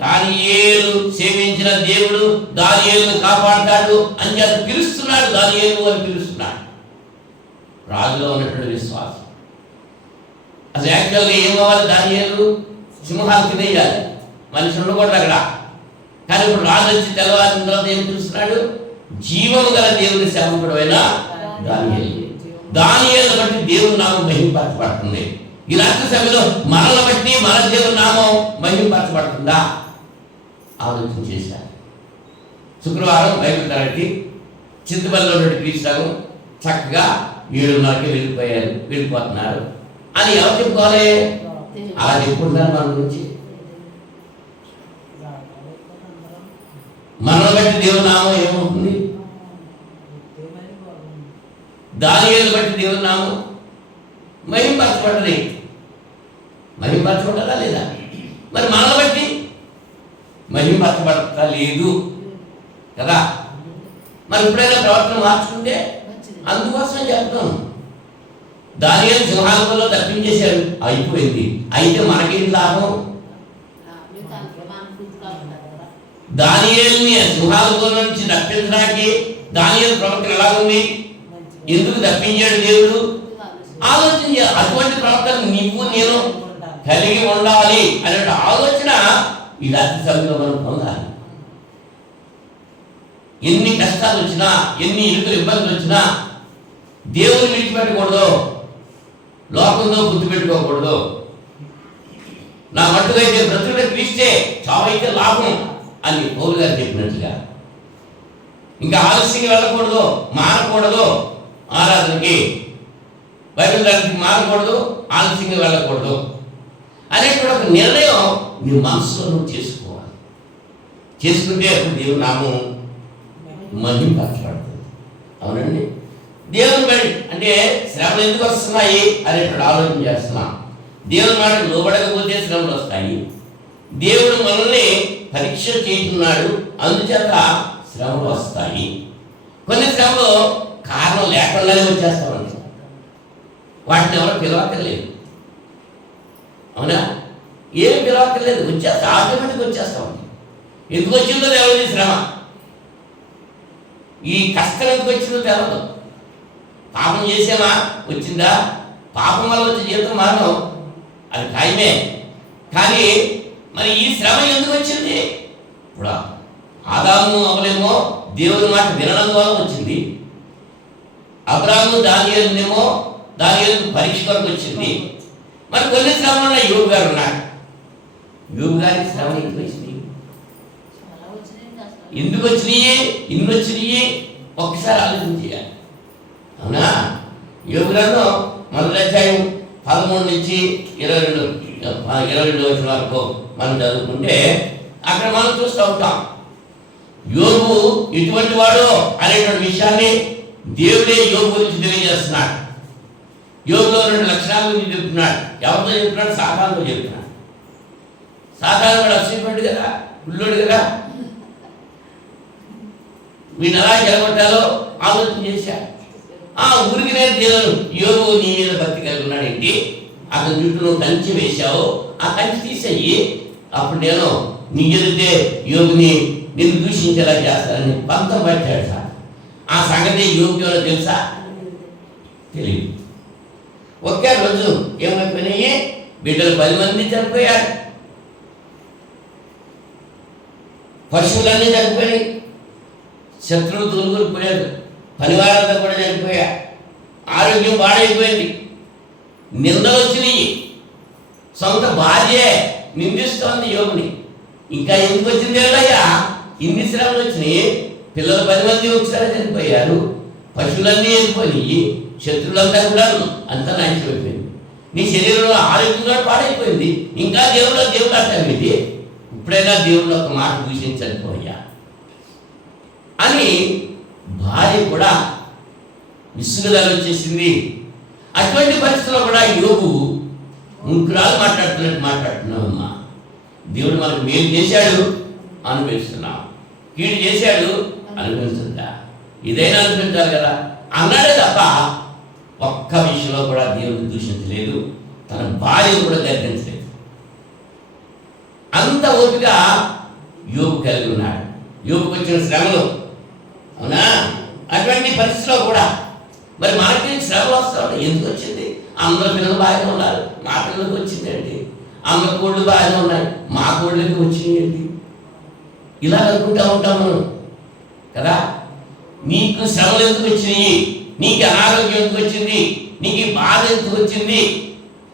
దానియేలు సేవించిన దేవుడు దానియేలును కాపాడతాడు అని చెప్పి పిలుస్తున్నాడు. దానియేలు అని పిలుస్తున్నాడు. రాజులో ఉన్నటువంటి విశ్వాసం. అసలు యాక్చువల్గా ఏమవ్వాలి? దానియేలు సింహాలు తినేయాలి, మనిషి ఉండకూడదు అక్కడ. కానీ ఇప్పుడు రాజు వచ్చి తెల్లవారిన తర్వాత ఏం పిలుస్తున్నాడు? జీవము గల దేవుని సేవకుడు అయిన దానియేలు బట్టి దేవుని నామం మహింపరచబడుతుంది. ఇలాంటి సమయంలో మనల్ని బట్టి మన దేవుని నామం మహింపరచబడుతుందా? ఆలోచన చేశారు. శుక్రవారం బైబిల్ తరగతి చింతపల్లిలో క్రీస్తులు చక్కగా 7:30కి వెళ్ళిపోతున్నారు అని ఎవరు చెప్పుకోవాలి? అలా చెప్పుకుంటున్నారు మన గురించి. మనల్ని బట్టి దేవుని నామం ఏమవుతుంది? దానియేలు బట్టి దేవుని నామం మహింపరచబడ్డది. మహింపరచబడ్డదా లేదా? మరి మనల్ని బట్టి మహింపరచబడలేదు కదా. మరి ఎప్పుడైనా ప్రవర్తన మార్చుకుంటే అందుకోసం చెప్తాం. దానియేలు సింహాసనంలో తప్పించేశాడు, అయిపోయింది. అయితే మనకేంటి లాభం? దానియేలుని సింహాసనం నుంచి తప్పించడానికి దానియేలు ప్రవర్తన ఎలా ఉంది? ఎందుకు తప్పించాడు దేవుడు? ఆలోచన. అటువంటి ప్రవర్తన నువ్వు నేను కలిగి ఉండాలి అనే ఆలోచన ఇలాంటి సమయంలో మనం పొందాలి. ఎన్ని కష్టాలు వచ్చినా, ఎన్ని ఇబ్బందులు వచ్చినా దేవుని విడిచిపెట్టకూడదు, లోకంలో గుర్తు పెట్టుకోకూడదు. నా మట్టుకైతే బ్రతుకుడు క్రీస్తే, చావైతే లాభం అని పౌలు గారు చెప్పినట్లుగా ఇంకా ఆలస్యంగా వెళ్ళకూడదు, మానకూడదు. ఆరాధనకి బైబిల్ దానికి మారకూడదు, ఆలస్యంగా వెళ్ళకూడదు అనేటువంటి ఒక నిర్ణయం నీ మనసులో నువ్వు చేసుకోవాలి. చేసుకుంటే అప్పుడు దేవుని నామం మహింపరచబడుతుంది. అవునండి. దేవుని బడి అంటే శ్రమలు ఎందుకు వస్తున్నాయి అనేటువంటి ఆలోచన చేస్తున్నాం. దేవుని మాటకు లోబడకపోతే శ్రమలు వస్తాయి. దేవుడు మనల్ని పరీక్ష చేస్తున్నాడు, అందుచేత శ్రమలు వస్తాయి. కొన్ని శ్రమలు కారణం లేకుండానే వచ్చేస్తామండి. వాటిని ఎవరు పిలవక్కర్లేదు, అవునా? ఏమి పిలవక్కర్లేదు, వచ్చేస్తా, ఆటోమేటిక్గా వచ్చేస్తామండి. ఎందుకు వచ్చిందో తెలియదు శ్రమ, ఈ కష్టం ఎందుకు వచ్చిందో తెలదు. పాపం చేసామా వచ్చిందా, పాపం వల్ల వచ్చే జీవితం మరణం అది ఖాయమే. కానీ మరి ఈ శ్రమ ఎందుకు వచ్చింది? ఇప్పుడు ఆదాము అవలేమో దేవుని మాట వినడం వల్ల వచ్చింది. అబ్రాహాము దానియేలునేమో దానియేలు పరీక్ష కొరకు వచ్చింది. మరి కొన్ని శ్రమలు ఉన్నాయి. యోబు గారు ఉన్నాడు, యోబు గారికి శ్రమ ఎందుకు వచ్చింది? ఎందుకు వచ్చినాయి? ఇన్ని వచ్చినాయి ఒక్కసారి ఆలోచన చేయాలి, అవునా? యోబు గ్రంథం మొదటి అధ్యాయం 13 నుంచి 22 వచ్చిన వరకు మనం చదువుకుంటే అక్కడ మనం చూస్తూ ఉంటాం. యోబు ఇటువంటి వాడు అనేటువంటి విషయాన్ని దేవుడే యోబు గురించి తెలియజేస్తున్నాడు. యోబులో 2 లక్షణాల గురించి చెప్తున్నాడు. ఎవరితో చెప్తున్నాడు? సాతానుతో చెప్తున్నాడు. సాతాను కూడా అసూయపడ్డు కదా, గుళ్ళోడు కదా, వీళ్ళు ఎలా జరగొట్టాలో ఆలోచన చేశాడు. ఊరికి నేను దేవుడు యోబు నీ మీద భక్తి కలిగి ఉన్నాడేంటి, అతని చుట్టూ నువ్వు కంచి వేశావు, ఆ కంచి తీసేయి, అప్పుడు నేను నీ ఎదుటే యోగుని నిన్ను దూషించేలా చేస్తానని పంతం పట్టాడు సార్. ఆ సంగతి యోగుకి ఎవరో తెలుసా? తెలియదు. ఒకే రోజు ఏమైపోయినాయి? బిడ్డలు 10 మంది చనిపోయారు, పశువులన్నీ చనిపోయినాయి, శత్రువులు తొలుగులు పోయాడు, పనివారంతా కూడా చనిపోయా, ఆరోగ్యం పాడైపోయింది, నిందలు వచ్చినాయి, సొంత భార్యే నిందిస్తోంది యోగుని. ఇంకా ఎందుకు వచ్చింది అయ్యా? ఇన్ని శ్రమలు వచ్చినాయి, పిల్లలు 10 మంది ఒకసారి చనిపోయారు, పశువులన్నీ వెళ్ళిపోయి, శత్రువులంతా కూడా అంతా నాశనమైపోయింది, నీ శరీరంలో ఆరోగ్యం కూడా పాడైపోయింది, ఇంకా దేవుడు అంటాం ఇది, ఇప్పుడైనా దేవుడు ఒక మాట దూషించకపోయా అని భార్య కూడా విసుగుదల వచ్చేసింది. అటువంటి పరిస్థితుల్లో కూడా యోబు ముగ్గురాలు మాట్లాడుతున్నామమ్మా. దేవుడు మనకు మేలు చేశాడు అనుభవిస్తున్నాం, కీడు చేశాడు అనుభవిస్తుందా, ఇదైనా అనుభవించాలి కదా అన్నాడే తప్ప ఒక్క విషయంలో కూడా దేవుడిని దూషించలేదు, తన భార్యను కూడా గర్తించలేదు. అంత ఓపిక యోబు కలిగి ఉన్నాడు. యోబుకు వచ్చిన శ్రమలు, అవునా? అటువంటి పరిస్థితిలో కూడా మరి మనకి శ్రమలు వస్తూ ఉంటాయి. ఎందుకు వచ్చింది? అందరి పిల్లలు బాగానే ఉన్నారు, మా పిల్లలకు వచ్చింది ఏంటి? అందరి కోళ్ళు బాగానే ఉన్నాయి, మా కోళ్ళకి వచ్చింది ఏంటి? ఇలా అనుకుంటూ ఉంటాం మనం కదా. నీకు శ్రమలు ఎందుకు వచ్చినాయి, నీకు అనారోగ్యం ఎందుకు వచ్చింది, నీకు బాధ ఎందుకు వచ్చింది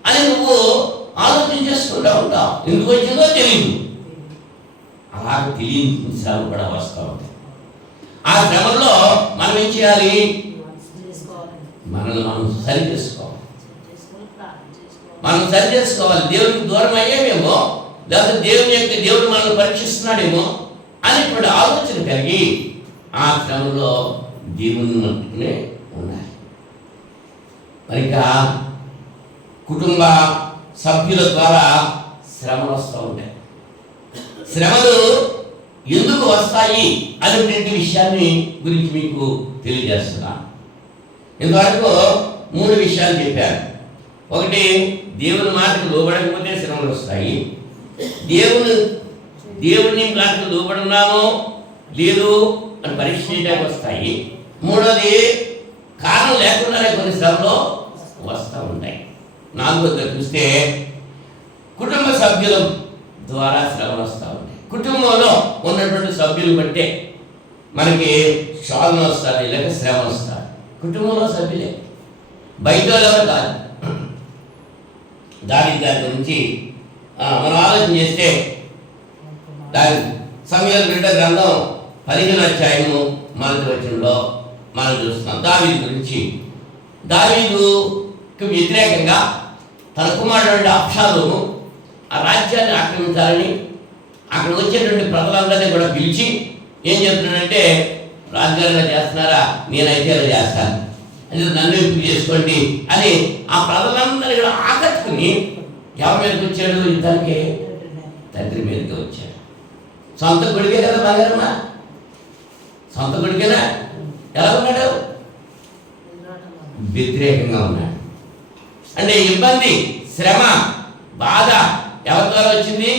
అని నువ్వు ఆలోచన చేసుకుంటూ ఉంటావు. ఎందుకు వచ్చిందో తెలియదు, అలాగే తెలియని శ్రమ కూడా వస్తూ ఉంటాయి. ఆ శ్రమల్లో మనం ఏం చేయాలి? మనల్ని మనం సరి చేసుకోవాలి, మనం సరి చేసుకోవాలి. దేవుడికి దూరం అయ్యేమేమో, లేకపోతే దేవుడు మనల్ని పరీక్షిస్తున్నాడేమో అనేటువంటి ఆలోచన కలిగి ఆ శ్రమలో దేవుని నట్టుకునే ఉండాలి. మరి ఇంకా కుటుంబ సభ్యుల ద్వారా శ్రమలు వస్తూ ఉంటాయి. శ్రమలు ఎందుకు వస్తాయి అనేటువంటి విషయాన్ని గురించి మీకు తెలియజేస్తున్నాను. ఇంతవరకు 3 విషయాలు చెప్పాను. ఒకటి, దేవుని మాటకు లోబడకపోతే శ్రమలు వస్తాయి. దేవుని మాటకు లోబడున్నామో లేదు అని పరీక్ష చేయడానికి వస్తాయి. మూడోది, కారణం లేకుండానే కొన్ని శ్రమలు వస్తూ ఉంటాయి. 4వదిగా చూస్తే కుటుంబ సభ్యుల ద్వారా శ్రమలు వస్తూ ఉంటాయి. కుటుంబంలో ఉన్నటువంటి సభ్యులు బట్టే మనకి శోధన వస్తుంది, లేక శ్రమ వస్తుంది. కుటుంబంలో సభ్యులే, బయట ఎవరు కాదు. దాని గురించి మనం ఆలోచన చేస్తే దాని సమయాలు 2వ గ్రంథం 15వ అధ్యాయము 1వ వచనంలో మనం చూస్తున్నాం దావీదు గురించి. దావీదుకు వ్యతిరేకంగా తన కుమారుడు అబ్షాలోము ఆ రాజ్యాన్ని ఆక్రమించాలని అక్కడ వచ్చేటువంటి ప్రజలందరినీ కూడా పిలిచి ఏం చెప్తున్నాడంటే, రాజుగారిగా చేస్తున్నారా, నేనైతే అలా చేస్తాను, అని నన్ను ఎంపిక చేసుకోండి అని ఆ ప్రజలందరూ కూడా ఆకట్టుకుని ఎవరి మీదకి వచ్చాడు? యుద్ధానికి తండ్రి మీదకి వచ్చాడు. సొంత కొడుకే కదా బంగారమ్మ, సొంత కొడుకేనా? ఎలా ఉన్నాడు? వ్యతిరేకంగా ఉన్నాడు. అంటే ఇబ్బంది, శ్రమ, బాధ ఎవరి ద్వారా వచ్చింది?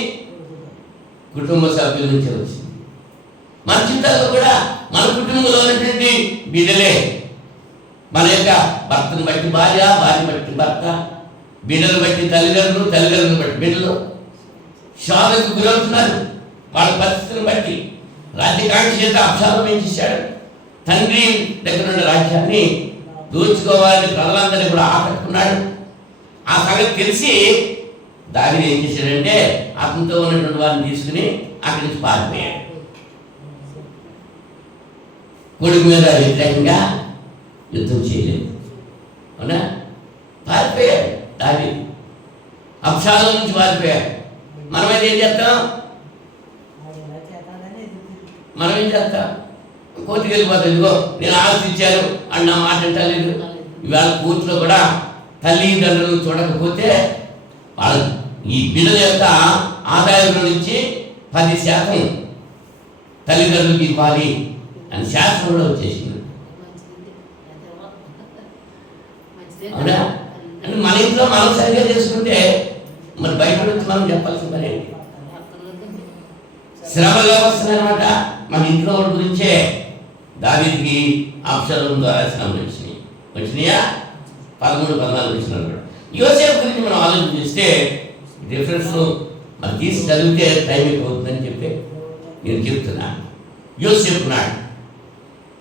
కుటుంబ సభ్యుల నుంచే వచ్చింది. మన జీవితాల్లో కూడా మన కుటుంబంలో ఉన్నటువంటి బిడ్డలే, మన యొక్క భర్తను బట్టి భార్య, భార్య బట్టి భర్త, బిడ్డలు బట్టి తల్లిదండ్రులు, తల్లిదండ్రులు బట్టి బిడ్డలు శోధనకు గురవుతున్నారు. వాళ్ళ పరిస్థితిని బట్టి రాజ్యకాంక్ష చేత అబ్షాలోము ఏం చేశాడు? తండ్రి దగ్గర ఉన్న రాజ్యాన్ని దోచుకోవాలని ప్రజలందరినీ కూడా ఆకట్టుకున్నాడు. ఆ సంగతి తెలిసి దావీదు ఏం చేశాడంటే అతనితో ఉన్నటువంటి వారిని తీసుకుని అక్కడి నుంచి పారిపోయాడు. కొడుకు మీద వ్యతిరేకంగా యుద్ధం చేయలేదు, అవునా? పారిపోయాడు దావీదు, అబ్షాలోము నుంచి పారిపోయాడు. మనమైతే ఏం చేస్తాం? మనం ఏం చేస్తాం? కోర్టుకి వెళ్ళిపోతాం. ఇదిగో నేను ఆలోచించాను అని నా మాట అంటలేదు. ఇవాళ కోర్టులో కూడా తల్లిదండ్రులను చూడకపోతే వాళ్ళు ఈ బిడ్డల యొక్క ఆదాయంలో నుంచి 10% తల్లిదండ్రులకి ఇవ్వాలి అని శాస్త్రం కూడా వచ్చేసింది, అవునా? అంటే మన ఇంట్లో మనం సరిగ్గా చేసుకుంటే మరి బయట నుంచి మనం చెప్పాల్సిన పని ఏంటి? శ్రమగా వస్తుందన్నమాట. మన ఇంట్లో వాళ్ళ గురించే దావీదుకి అబ్షాలోము ద్వారా శ్రమలు వచ్చినాయా? 13-14 వచ్చినారు కూడా. యోసేపు గురించి మనం ఆలోచన చేస్తే డిఫరెన్స్ మనం తీసి చదివితే టైం అయిపోతుందని చెప్పి నేను చెప్తున్నాను.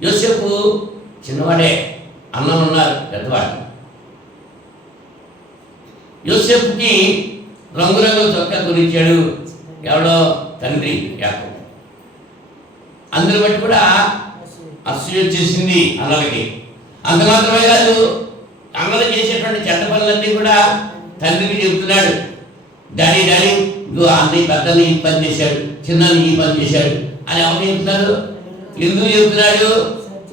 యోసేపు చిన్నవాడే, అన్నం ఉన్నారు పెద్దవాడు. యోసేపుకి రంగురంగుల చొక్కా కొనిచ్చాడు ఎవడో? తండ్రి యాకోబు. అందరి బట్టి కూడా అసూయ వచ్చేసింది అన్నలకి. అంత మాత్రమే కాదు, అన్నలు చేసేటువంటి చెడ్డ పనులన్నీ కూడా తండ్రికి చెబుతున్నాడు. డాడీ డాడీ ఇగో అన్నయ్య పెద్దని ఈ పని చేశాడు, చిన్నని ఈ పని చేశాడు అని ఎవరు చెప్తున్నారు? ఎందుకు చెప్తున్నాడు?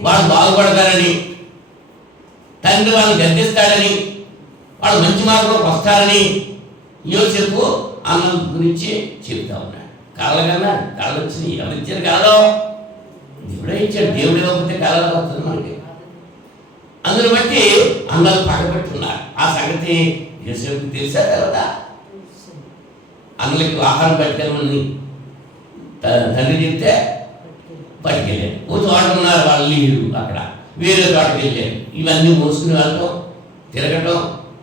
వాళ్ళు బాగుపడతారని, తండ్రి వాళ్ళని గద్దిస్తాడని, వాళ్ళు మంచి మార్గంలోకి వస్తారని యోసేపు అన్నం గురించి చెప్తా ఉన్నాడు. కళ వచ్చింది. ఎవరు ఇచ్చారు కళలో? దేవుడే ఇచ్చాడు. దేవుడు ఇవ్వకపోతే కళలో వస్తుంది మనకి. అందుని బట్టి అన్నలు పగబెట్టున్నారు. ఆ సంగతి యోసేపుకి తెలిసా తర్వాత అన్నలకి ఆహారం పట్టుకెళ్ళమని తండ్రి చెప్తే పట్టుకెళ్ళారు. ఓ చోట ఉన్నారు వాళ్ళు, నీరు అక్కడ వేరే చోటకి వెళ్ళారు. ఇవన్నీ మోసుకుని వెళ్ళటం, తిరగటం,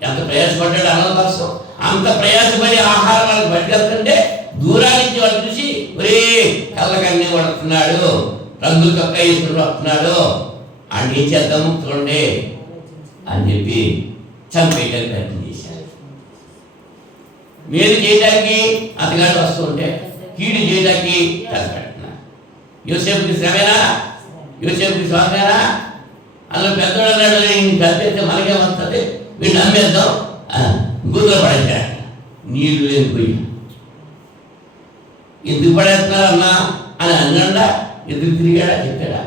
ఎంత ప్రయాసపడ్డాడు అన్నల కోసం. అంత ప్రయాసపడి ఆహారం వాళ్ళకి పట్టుకెళ్తుంటే దూరాల నుంచి వాళ్ళు చూసి ఒరే కళ్ళకన్నీ పడుతున్నాడు, రంగులు చొక్కా వేసుకుని వస్తున్నాడు, అని ఏం చేద్దాము చూడండి అని చెప్పి చంపేయడానికి ప్రయత్నం చేశారు. మేలు చేయడానికి అతగాడు వస్తుంటే కీడు చేయడానికి తలపెడుతున్నారు. యోసేపుకి శ్రమేనా? యోసేపుకి శ్వాసమేనా? అందులో పెద్దవాడు అన్నాడు, చంపేస్తే మనకేం వస్తుంది, వీళ్ళు నమ్మేద్దాం, గూతులో పడేశారు. నీళ్లు లేని పోయి ఎందుకు పడేస్తున్నారు అన్నా అని అన్నాడా? ఎదురు తిరిగాడా? చెప్పాడా?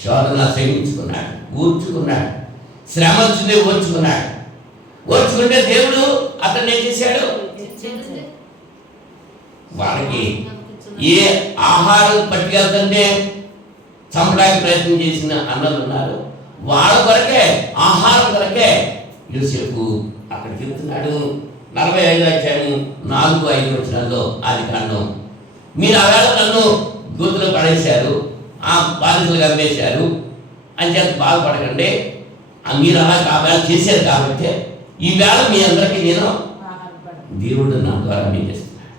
శోధన సహించుకున్నాడు, ఓర్చుకున్నాడు. శ్రమ వచ్చింది, ఓర్చుకున్నాడు. ఓర్చుకుంటే దేవుడు అతన్ని ఏం చేశాడు? వాళ్ళకి ఏ ఆహారం పట్టుకెళ్తుంటే చంపడానికి ప్రయత్నం చేసిన అన్నలు ఉన్నారు, వాళ్ళ కొరకే, ఆహారం కొరకే యోసేపు అక్కడ చెప్తున్నాడు. 45 అధ్యాయం 4-5 వచనాల్లో ఆదికాండం, మీరు ఆవేళ నన్ను గోతులో పడేశారు, ఆ బాధితులుగా అమ్మేశారు అని చెప్పి బాధపడకండి, మీరు అలా ఆవేళ చేశారు కాబట్టి ఈవేళ మీ అందరికీ నేను దేవుడు నా ద్వారా మీ చేస్తున్నాడు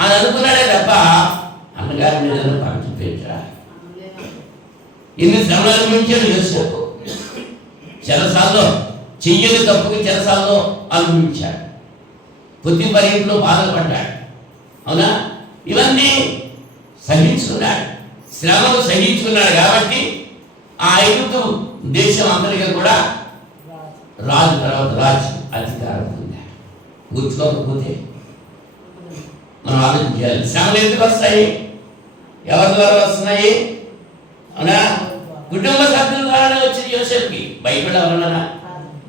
అని అనుకున్నాడే తప్ప అన్నగారి మీద పగ చూపించా. ఎన్ని శ్రమలు అనుభవించాడు యోసేపు. చెరసాల్లో చెయ్యని తప్పుకి చెరసాల్లో అనుభవించాడు. పొత్తిఫారు ఇంట్లో బాధలు పడ్డాడు, అవునా? ఇవన్నీ సహించుకున్నాడు, శ్రమను సహించుకున్నాడు. కాబట్టి ఆ ఐగుప్తు దేశం అందరికీ కూడా రాజు తర్వాత రాజు అధికారం పొందాడు. కూర్చుకోకపోతే మనం ఆలోచించాలి. శ్రమలు ఎందుకు వస్తాయి? ఎవరి ద్వారా వస్తున్నాయి? అవునా? కుటుంబ సభ్యుల ద్వారానే వచ్చింది యోసేపుకి. బైబిల్ ఎవరన్నా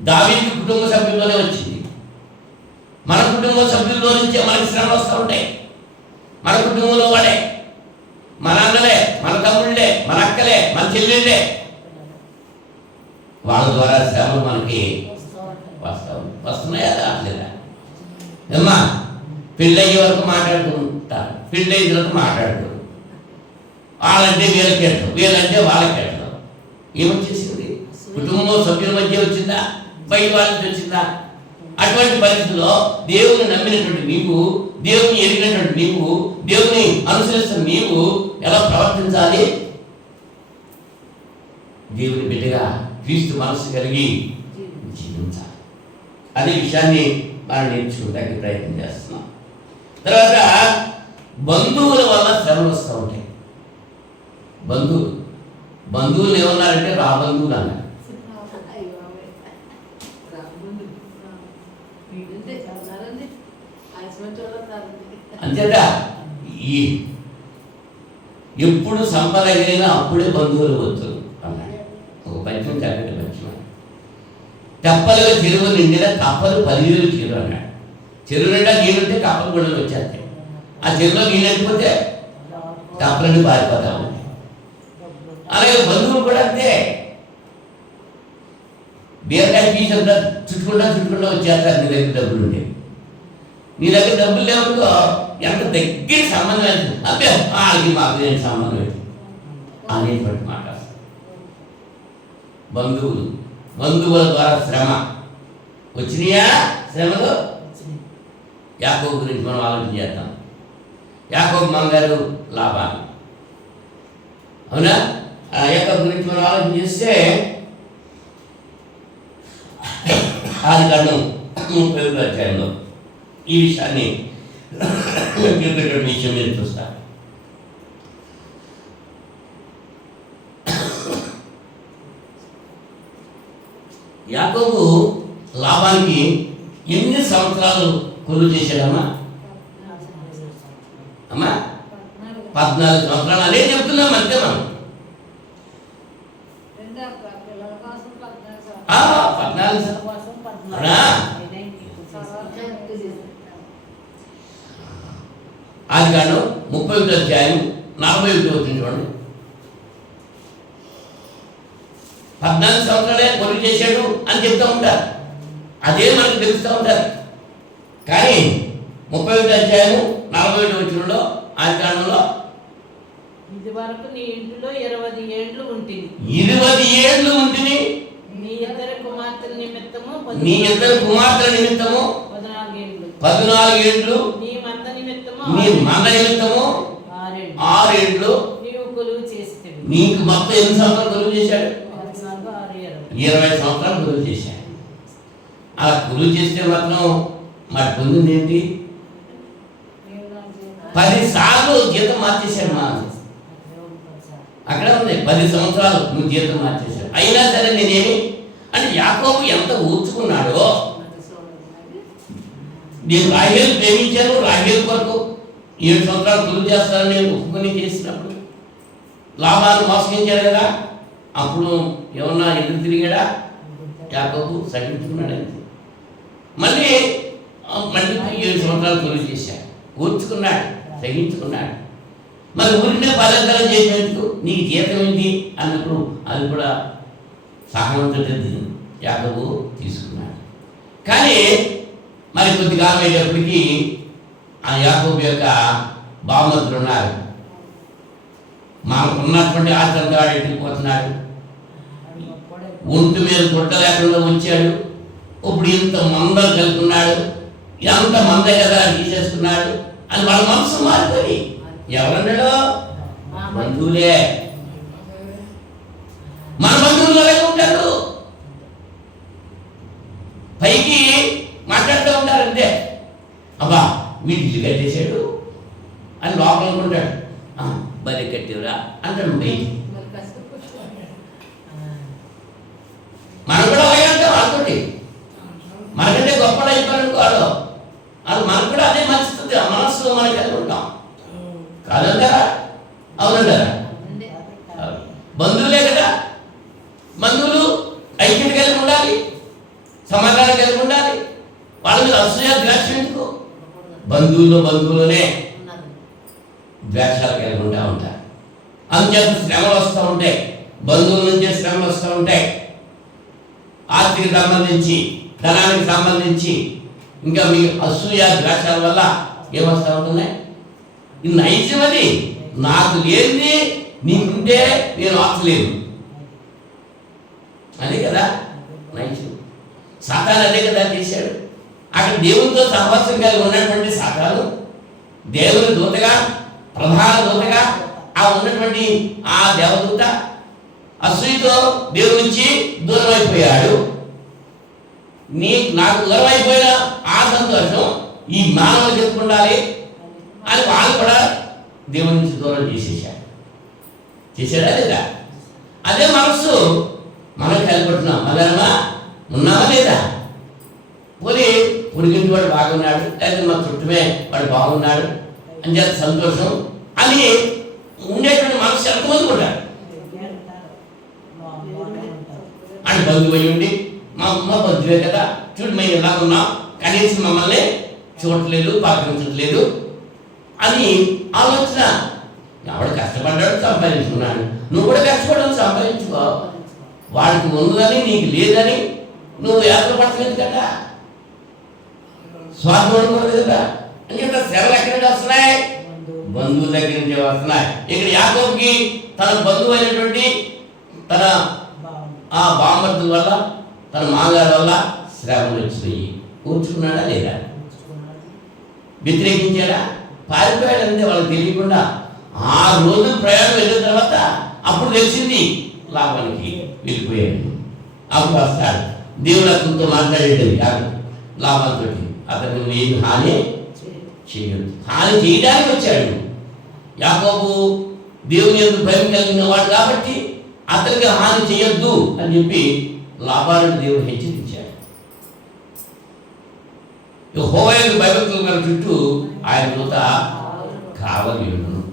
దావీదు కుటుంబ సభ్యుల్లోనే వచ్చింది. మన కుటుంబ సభ్యుల్లో నుంచే మనకి శ్రమలు వస్తూ ఉంటాయి. మన కుటుంబంలో వాడే, మన అన్నలే, మన తమ్ముళ్ళే, మన అక్కలే, మన చెల్లెళ్ళే, వాళ్ళ ద్వారా శ్రమలు మనకి వస్తున్నాయా రావట్లేదా? ఏమ్మా పెళ్ళయ్యే వరకు మాట్లాడుకుంటారు, పెళ్ళయిన తర్వాత మాట్లాడుకోరు. వాళ్ళంటే వీళ్ళకి ఎట్టడం, వీళ్ళంటే వాళ్ళకి ఎట్టడం. ఏమొచ్చేసింది? కుటుంబం సభ్యుల మధ్య వచ్చిందా, బయట వాళ్ళ నుంచి వచ్చిందా? అటువంటి పరిస్థితుల్లో దేవుని నమ్మినటువంటి నీవు, దేవుని ఎరిగినటువంటి నీవు, దేవుని అనుసరిస్తున్న నీవు ఎలా ప్రవర్తించాలి? దేవుని బిడ్డగా క్రీస్తు మనసు కలిగి జీవించాలి. అనే విషయాన్ని మనం నేర్చుకోవడానికి ప్రయత్నం చేస్తున్నాం. తర్వాత బంధువుల వల్ల శ్రమలు వస్తూ ఉంటాయి. బంధువులు ఏమన్నారంటే రాబంధువులు అన్నారు. అంతేట ఈ ఎప్పుడు సంపద కలిగినా అప్పుడే బంధువులు వద్దు అన్నాడు. ఒక పద్యం చక్కటి పద్యం. తెప్పలుగా చెరువు నిండిన కప్పలు 10 చెరువు అన్నాడు. చెరువు నిండా నీళ్ళుంటే కప్పలు కూడా వచ్చేస్తాయి. ఆ చెరువులో నీళ్ళు వెళ్ళిపోతే కప్పలన్నీ పారిపోతా ఉంటాయి. అలాగే బంధువులు కూడా అంతే. బీరకాయ పీసంతా చుట్టుకుంటా వచ్చేస్తారు. నీ దగ్గర డబ్బులు ఉంటే, నీ దగ్గర డబ్బులు లేవుకో ఎంత దగ్గర సంబంధం లేదు. అబ్బే వాళ్ళకి మాకు నేను సంబంధం లేదు అనేటువంటి మాట. బంధువుల ద్వారా శ్రమ వచ్చినాయా? శ్రమలు యాకోబు గురించి మనం ఆలోచన చేద్దాం. యాకోబు మంగారు లాభాలు, అవునా? యాకోబు గురించి మనం ఆలోచన చేస్తే ఆదికాండం 30వ అధ్యాయంలో ఈ విషయాన్ని చెప్పేటువంటి విషయం మీరు చూస్తారు. యాకోబు లాభానికి ఎన్ని సంవత్సరాలు కొలువు చేశాడమ్మా? 14 సంవత్సరాలు. అదే చెప్తున్నాం అంతే మనం. 14 ఆదికాండం 31వ అధ్యాయం 41వ వచనం చూడండి. 14 సంవత్సరాలే కొలువు చేశాడు అని చెప్తూ ఉంటారు. అదే మనకు తెలుస్తూ ఉంటారు. కానీ 31వ అధ్యాయం 41వ వచనంలో ఆదికాండంలో 20 నీ ఇంటిలో 20 ఏండ్లు ఉంటుంది. 20 ఏండ్లు ఉంటుంది. నీ ఇద్దరు కుమార్తెల నిమిత్తము 14 ఏండ్లు. నీ మంద నిమిత్తము 6 ఏండ్లు నీవు కొలువు చేస్తావు. నీకు మొత్తం ఎన్ని సంవత్సరాలు కొలువు చేశాడు? 20 సంవత్సరాలు కొలువు చేశాడు. అలా కొలువు చేస్తే మాత్రం మరి పొందింది ఏంటి? 10 సార్లు జీతం మార్చేశాడు. మా అక్కడ ఉంది 10 సంవత్సరాలు నువ్వు జీతం మార్చేశాడు. అయినా సరే నేనేమి అంటే యాకోబు ఎంత ఊర్చుకున్నాడో. నేను రాహేలు ప్రేమించాను, రాహేలు కొరకు 7 సంవత్సరాలు కొలువు చేస్తానని నేను ఒప్పుకొని చేసినప్పుడు లాభాలు మోసగించాడు కదా. అప్పుడు ఏమన్నా ఎదురు తిరిగాడా? యాకోబు సహించుకున్నాడు. మళ్ళీ 7 సంవత్సరాలు కొలువు చేశాడు, ఊర్చుకున్నాడు, సహించుకున్నాడు. మరి ఊరినే పదార్థాలు చేసేందుకు నీకు జీతం ఏంటి అన్నప్పుడు అది కూడా సహనంతో యాకోబు తీసుకున్నాడు. కానీ మరి కొద్ది కాలం అయ్యేటప్పటికీ ఆ యాకోబు యొక్క బావమతులు ఉన్నారు. మనకు ఉన్నటువంటి ఆశ్రమంతో ఎట్టుకుపోతున్నాడు. ఒంటి మీద గుట్ట లేకుండా వచ్చాడు. ఇప్పుడు ఇంత మందలు కలుపుకున్నాడు, ఎంత మంద కదా తీసేసుకున్నాడు అని వాళ్ళ మనసు మారిపోయి ఎవరన్నాడో బంధువులే. మన బంధువులు అలాగే ఉంటారు, పైకి మాట్లాడుతూ ఉంటారు అంతే. అబ్బా వీడి ఇల్లు కట్టేశాడు అని లోపల అనుకుంటాడు. బలి కట్టివరా అంటాడు పైకి. మనం కూడా అలాగే అంటాం అనుకోండి. మనకంటే గొప్పలు అయిపోయాడు అది మనకు కూడా అదే మంచిస్తుంది. మనస్సులో మనకి కలిగి ఉంటాం కాదంటారా? అవునంటారా? బంధువులే కదా. అసూయ ద్వేషం ఎందుకు? బంధువులోనే ద్వేషాలు కలిగి ఉంటారు. అందుచేత శ్రమలు వస్తూ ఉంటాయి, బంధువుల నుంచే శ్రమలు వస్తూ ఉంటాయి. ఆస్తికి సంబంధించి, ధనానికి సంబంధించి, ఇంకా మీ అసూయ ద్వేషాల వల్ల ఏమొస్తూ ఉంటున్నాయి? ఇది నైజం. అది నాకు లేనిది నీకుంటే నేను ఆచలేను, అదే కదా నైజం. సాతాను అదే కదా చేశాడు. అక్కడ దేవునితో సహవాసం కలిగి ఉన్నటువంటి సాతాను దేవుని దూతగా, ప్రధాన దూతగా ఆ ఉన్నటువంటి ఆ దేవదూత అసూయతో దేవుని నుంచి దూరం అయిపోయాడు. నాకు దూరం అయిపోయిన ఆ సంతోషం ఈ మానవులు చెప్పుకుండాలి అని వాళ్ళు కూడా దేవుని నుంచి దూరం చేశాడా లేదా? అదే మనస్సు మనం కలిపడుతున్నాం. మళ్ళా ఉన్నామా లేదా? పోనీ పొడిగింటి వాడు బాగున్నాడు, లేదా మా చుట్టమే వాడు బాగున్నాడు అని చెప్పి సంతోషం అని ఉండేటువంటి మనసు ఎంతమంది ఉంటాడు. అని బంధువు అయి ఉండి మా అమ్మ బంధువే కదా, చూడు మేము ఎలా ఉన్నాం, కనీసం మమ్మల్ని చూడట్లేదు, పాటించట్లేదు అని ఆలోచన. ఎవడు కష్టపడ్డాడు, సంపాదించుకున్నాడు, నువ్వు కూడా కష్టపడ్డావు, సంపాదించుకో. వాడికి ఉన్నదని నీకు లేదని నువ్వు ఏర్పడలేదు కదా, స్వార్థం కూడా కదా. అని చెప్పి శ్రమలు ఎక్కడి నుంచి వస్తున్నాయి? బంధువుల దగ్గర నుంచి వస్తున్నాయి. ఇక్కడ యాకోబుకి తన బంధువు అయినటువంటి తన ఆ బామర్దుల వల్ల, తన మామగారి వల్ల శ్రమలు వచ్చినాయి. కూర్చున్నాడా లేదా? వ్యతిరేకించాడా? పారిపోయాడంటే వాళ్ళకి తెలియకుండా. 6 రోజులు ప్రయాణం వెళ్ళిన తర్వాత అప్పుడు తెలిసింది లాభానికి వెళ్ళిపోయాడు. అప్పుడు వస్తాడు దేవుడు అతనితో మాట్లాడేది లాభంతో, అతను ఏమి హాని చేయదు. హాని చేయడానికి వచ్చాడు. యాకోబు దేవుని యందు భయం కలిగిన వాడు కాబట్టి అతనికి హాని చేయొద్దు అని చెప్పి లాభాలను దేవుడు హెచ్చరించాడు. యెహోవా యందు భయభక్తులు గల చుట్టూ ఆయన దూత కావలి ఉండును.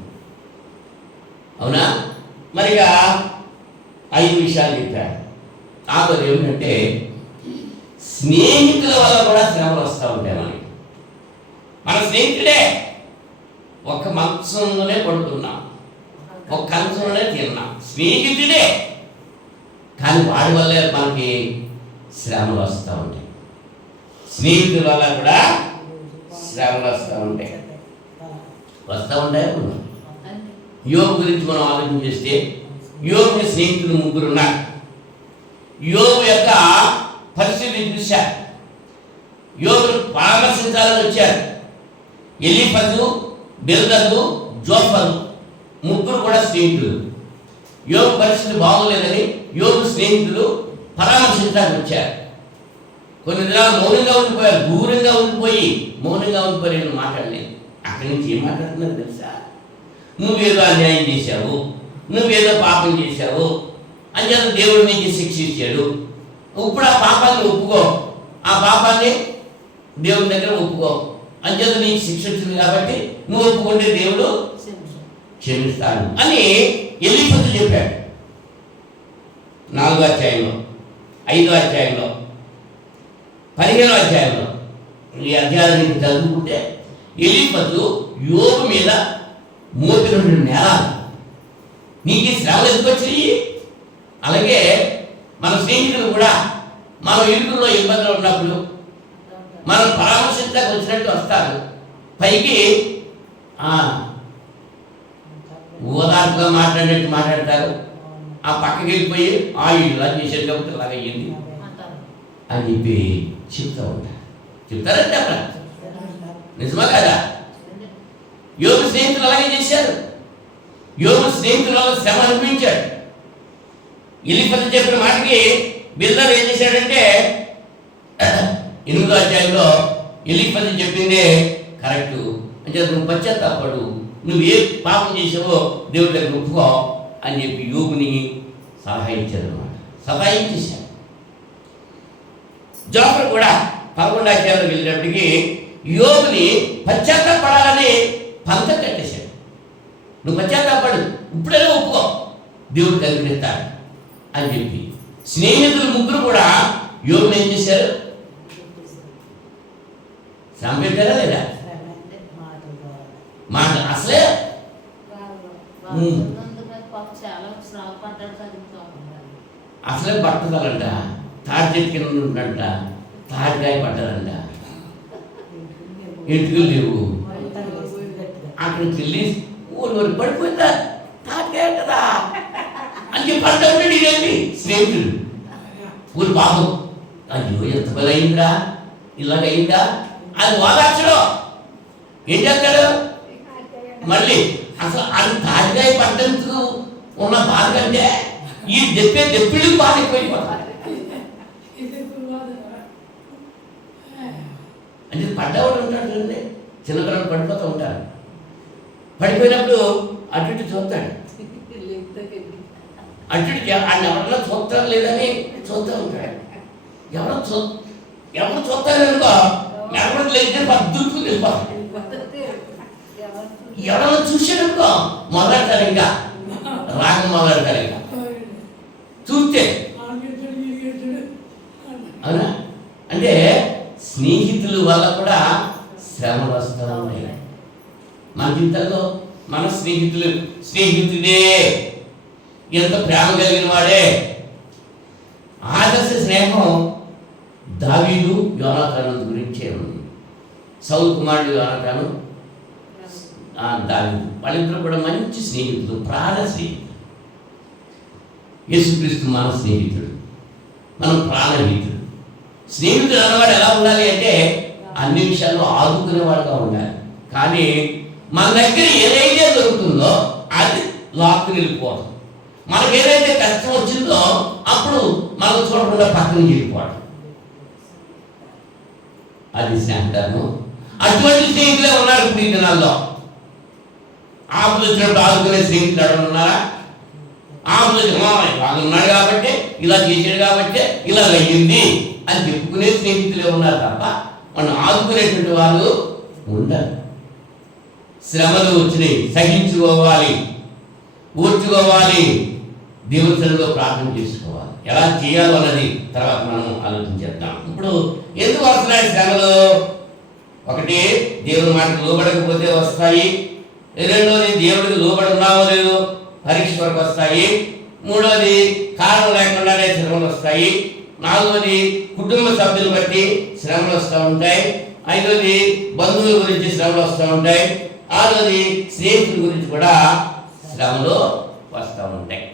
అవునా? మరిగా 5 విషయాలు చెప్పాడు. ఆఖరి ఏమిటంటే స్నేహితుల వల్ల కూడా శ్రమలు వస్తూ ఉంటాయి మనకి. మన స్నేహితుడే, ఒక మంచంలోనే పడుతున్నాం, ఒక కంచంలోనే తిన్నాం, స్నేహితుడే, కానీ వాడి వల్లే మనకి శ్రమలు వస్తూ ఉంటాయి. స్నేహితుల వల్ల కూడా శ్రమలు వస్తూ ఉంటాయి. యోబు గురించి మనం ఆలోచన చేస్తే, యోబుకి స్నేహితులు 3 ఉన్నారు. యోబు యొక్క పరిస్థితిని చూశారు. యోబును పరామర్శించాలని వచ్చారు. ఎలీఫజు, బిల్దదు, జోఫరు 3 కూడా స్నేహితులు. యోబు పరిస్థితి బాగోలేదని యోబు స్నేహితులు పరామర్శించడానికి వచ్చారు. కొన్ని దినాలు మౌనంగా ఉండిపోయారు, దూరంగా ఉండిపోయి మౌనంగా ఉండిపోయి నేను మాట్లాడలేదు. అక్కడి నుంచి ఏం మాట్లాడుతున్నారు తెలుసా? నువ్వేదో అన్యాయం చేశావు, నువ్వేదో పాపం చేశావు అని చెప్పి దేవుడు నీకు శిక్ష ఇచ్చాడు. ఇప్పుడు ఆ పాపాన్ని ఒప్పుకో, ఆ పాపాన్ని దేవుని దగ్గర ఒప్పుకో అని చెప్పి నీకు శిక్ష వచ్చింది కాబట్టి నువ్వు ఒప్పుకుంటే దేవుడు క్షమిస్తాను అని ఎలీఫజు చెప్పాడు. 4వ అధ్యాయంలో, 5వ అధ్యాయంలో, 15వ అధ్యాయంలో ఈ అధ్యాయాన్ని చదువుకుంటే ఎలీఫజు యోబు మీద మోపిన నేరాలు, నీకు ఈ శ్రమలు ఎందుకు వచ్చాయి? అలాగే మన స్నేహితులు కూడా మనం ఇరుకుల్లో ఇబ్బందులు ఉన్నప్పుడు మనం పరామర్శించడానికి వచ్చినట్టు వస్తారు. పైకి ఓదార్పుగా మాట్లాడినట్టు మాట్లాడతారు. ఆ పక్కకి వెళ్ళిపోయి ఇలా చేసేది కాబట్టి అలాగ అయ్యింది అని చెప్పి చెప్తూ ఉంటారు. చెప్తారంటే అక్కడ నిజమా కదా? యోబు స్నేహితులు అలాగే చేశారు. యోబు స్నేహితుల వల్ల శ్రమ అనిపించాడు. ఎలీఫజు చెప్పిన మాటకి బిల్దదు ఏం చేశాడంటే 8వ అధ్యాయంలో ఎలీఫజు చెప్పిందే కరెక్ట్ అని చెప్పి నువ్వు పశ్చాత్తాపడు, నువ్వు ఏ పాపం చేసావో దేవుడి దగ్గర ఒప్పుకో అని చెప్పి యోబుని సలహా ఇచ్చారు అనమాట. సహాయించేశాడు. జోఫరు కూడా 11వ అధ్యాయంలో వెళ్ళినప్పటికీ యోబుని పశ్చాత్తాపడాలని పంత కట్టేశాడు. నువ్వు పశ్చాత్తాపడు, ఇప్పుడైనా ఒప్పుకో, దేవుడు కలిగిస్తాడు అని చెప్పి స్నేహితులు 3 కూడా యోబుని ఏం చేశారు? శ్రమ పెట్టారా లేదా? మాట అసలే అసలే పట్టుదలంట, తాటి చెట్టు కింద ఉంటుందంట, తాటికాయ పట్టాలంట, ఎటుకలు లేవు, అక్కడికి వెళ్ళి ఊరు పడిపోయిందా తాటికాయ కదా అని చెప్పి అంటాడు. ఇదేంటి స్నేహితుడు ఊరు బాబు, అయ్యో ఎంత పని అయిందా, ఇలాగయిందా అది ఓదార్చడం. ఏం చేస్తాడు మళ్ళీ? అసలు అది తాటికాయ పడ్డందుకు ఉన్న బాధ కంటే ఈ దెప్పిళ్ళు బాధ ఎక్కువైపోతారు. అంటే పడ్డవాడు ఉంటాడు చూడండి, చిన్నపిల్లలు పడిపోతూ ఉంటారు. పడిపోయినప్పుడు అటు ఇటు చూస్తాడు, అటు ఇటు ఆయన ఎవరన్నా చూస్తారు లేదని చూస్తూ ఉంటాడు. ఎవరు చూస్తారు అనుకో ఎవరు లేకపోతే పద్దుకు వెళ్ళిపోతాడు. ఎవరన్నా చూసాడనుకో మొదలెడతారు, ఇంకా రాగం మొదలెడతారు. ఇంకా చూస్తే అవునా? అంటే స్నేహితుల వల్ల కూడా శ్రమలు వస్తూ ఉంటాయి మన జీవితంలో. మన స్నేహితుడే ఎంత ప్రేమ కలిగిన వాడే. ఆదర్శ స్నేహం దావీదు యోనాతాను గురించే ఉంది. సౌలు కుమారుడు యోనాతాను, దావీదు వాళ్ళిద్దరూ కూడా మంచి స్నేహితులు, ప్రాణ స్నేహితులు. యేసుక్రీస్తు మన స్నేహితుడు, మనం ప్రాణహితుడు. స్నేహితుడు అన్నవాడు ఎలా ఉండాలి అంటే అన్ని విషయాల్లో ఆదుకునేవాడుగా ఉండాలి. కానీ మన దగ్గర ఏదైతే దొరుకుతుందో అది లాక్కుని వెళ్ళిపోవడం, మనకు ఏదైతే కష్టం వచ్చిందో అప్పుడు మనకు చూడకుండా పక్కన వెళ్ళిపోవడం, అది స్నేహితులను. అటువంటి స్నేహితులే ఉన్నారు ఇప్పుడు ఈ దినాల్లో. ఆపులు వచ్చినప్పుడు ఆదుకునే స్నేహితులు ఎవరు ఉన్నారా? ఆపులు వాళ్ళు ఉన్నాడు కాబట్టి, ఇలా చేశాడు కాబట్టి ఇలా అయ్యింది అని చెప్పుకునే స్నేహితులే ఉన్నారు తప్ప మనం ఆదుకునేటువంటి వాళ్ళు ఉండరు. శ్రమలు వచ్చినాయి, సహించుకోవాలి, ఓర్చుకోవాలి, దేవుని సన్నిధిలో ప్రార్థన చేసుకోవాలి. ఎలా చేయాలో అన్నది తర్వాత మనం ఆలోచించేద్దాం. ఇప్పుడు ఎందుకు వస్తున్నాయి శ్రమలు? ఒకటి, దేవుని మాటకు లోబడకపోతే వస్తాయి. రెండోది, దేవుడికి లోబడి ఉన్నావో లేదో పరీక్ష వరకు వస్తాయి. మూడోది, కారణం లేకుండానే శ్రమలు వస్తాయి. నాలుగోది, కుటుంబ సభ్యులు బట్టి శ్రమలు వస్తూ ఉంటాయి. ఐదోది, బంధువుల గురించి శ్రమలు వస్తూ ఉంటాయి. ఆరోది, స్నేహితుల గురించి కూడా శ్రమలు వస్తూ ఉంటాయి.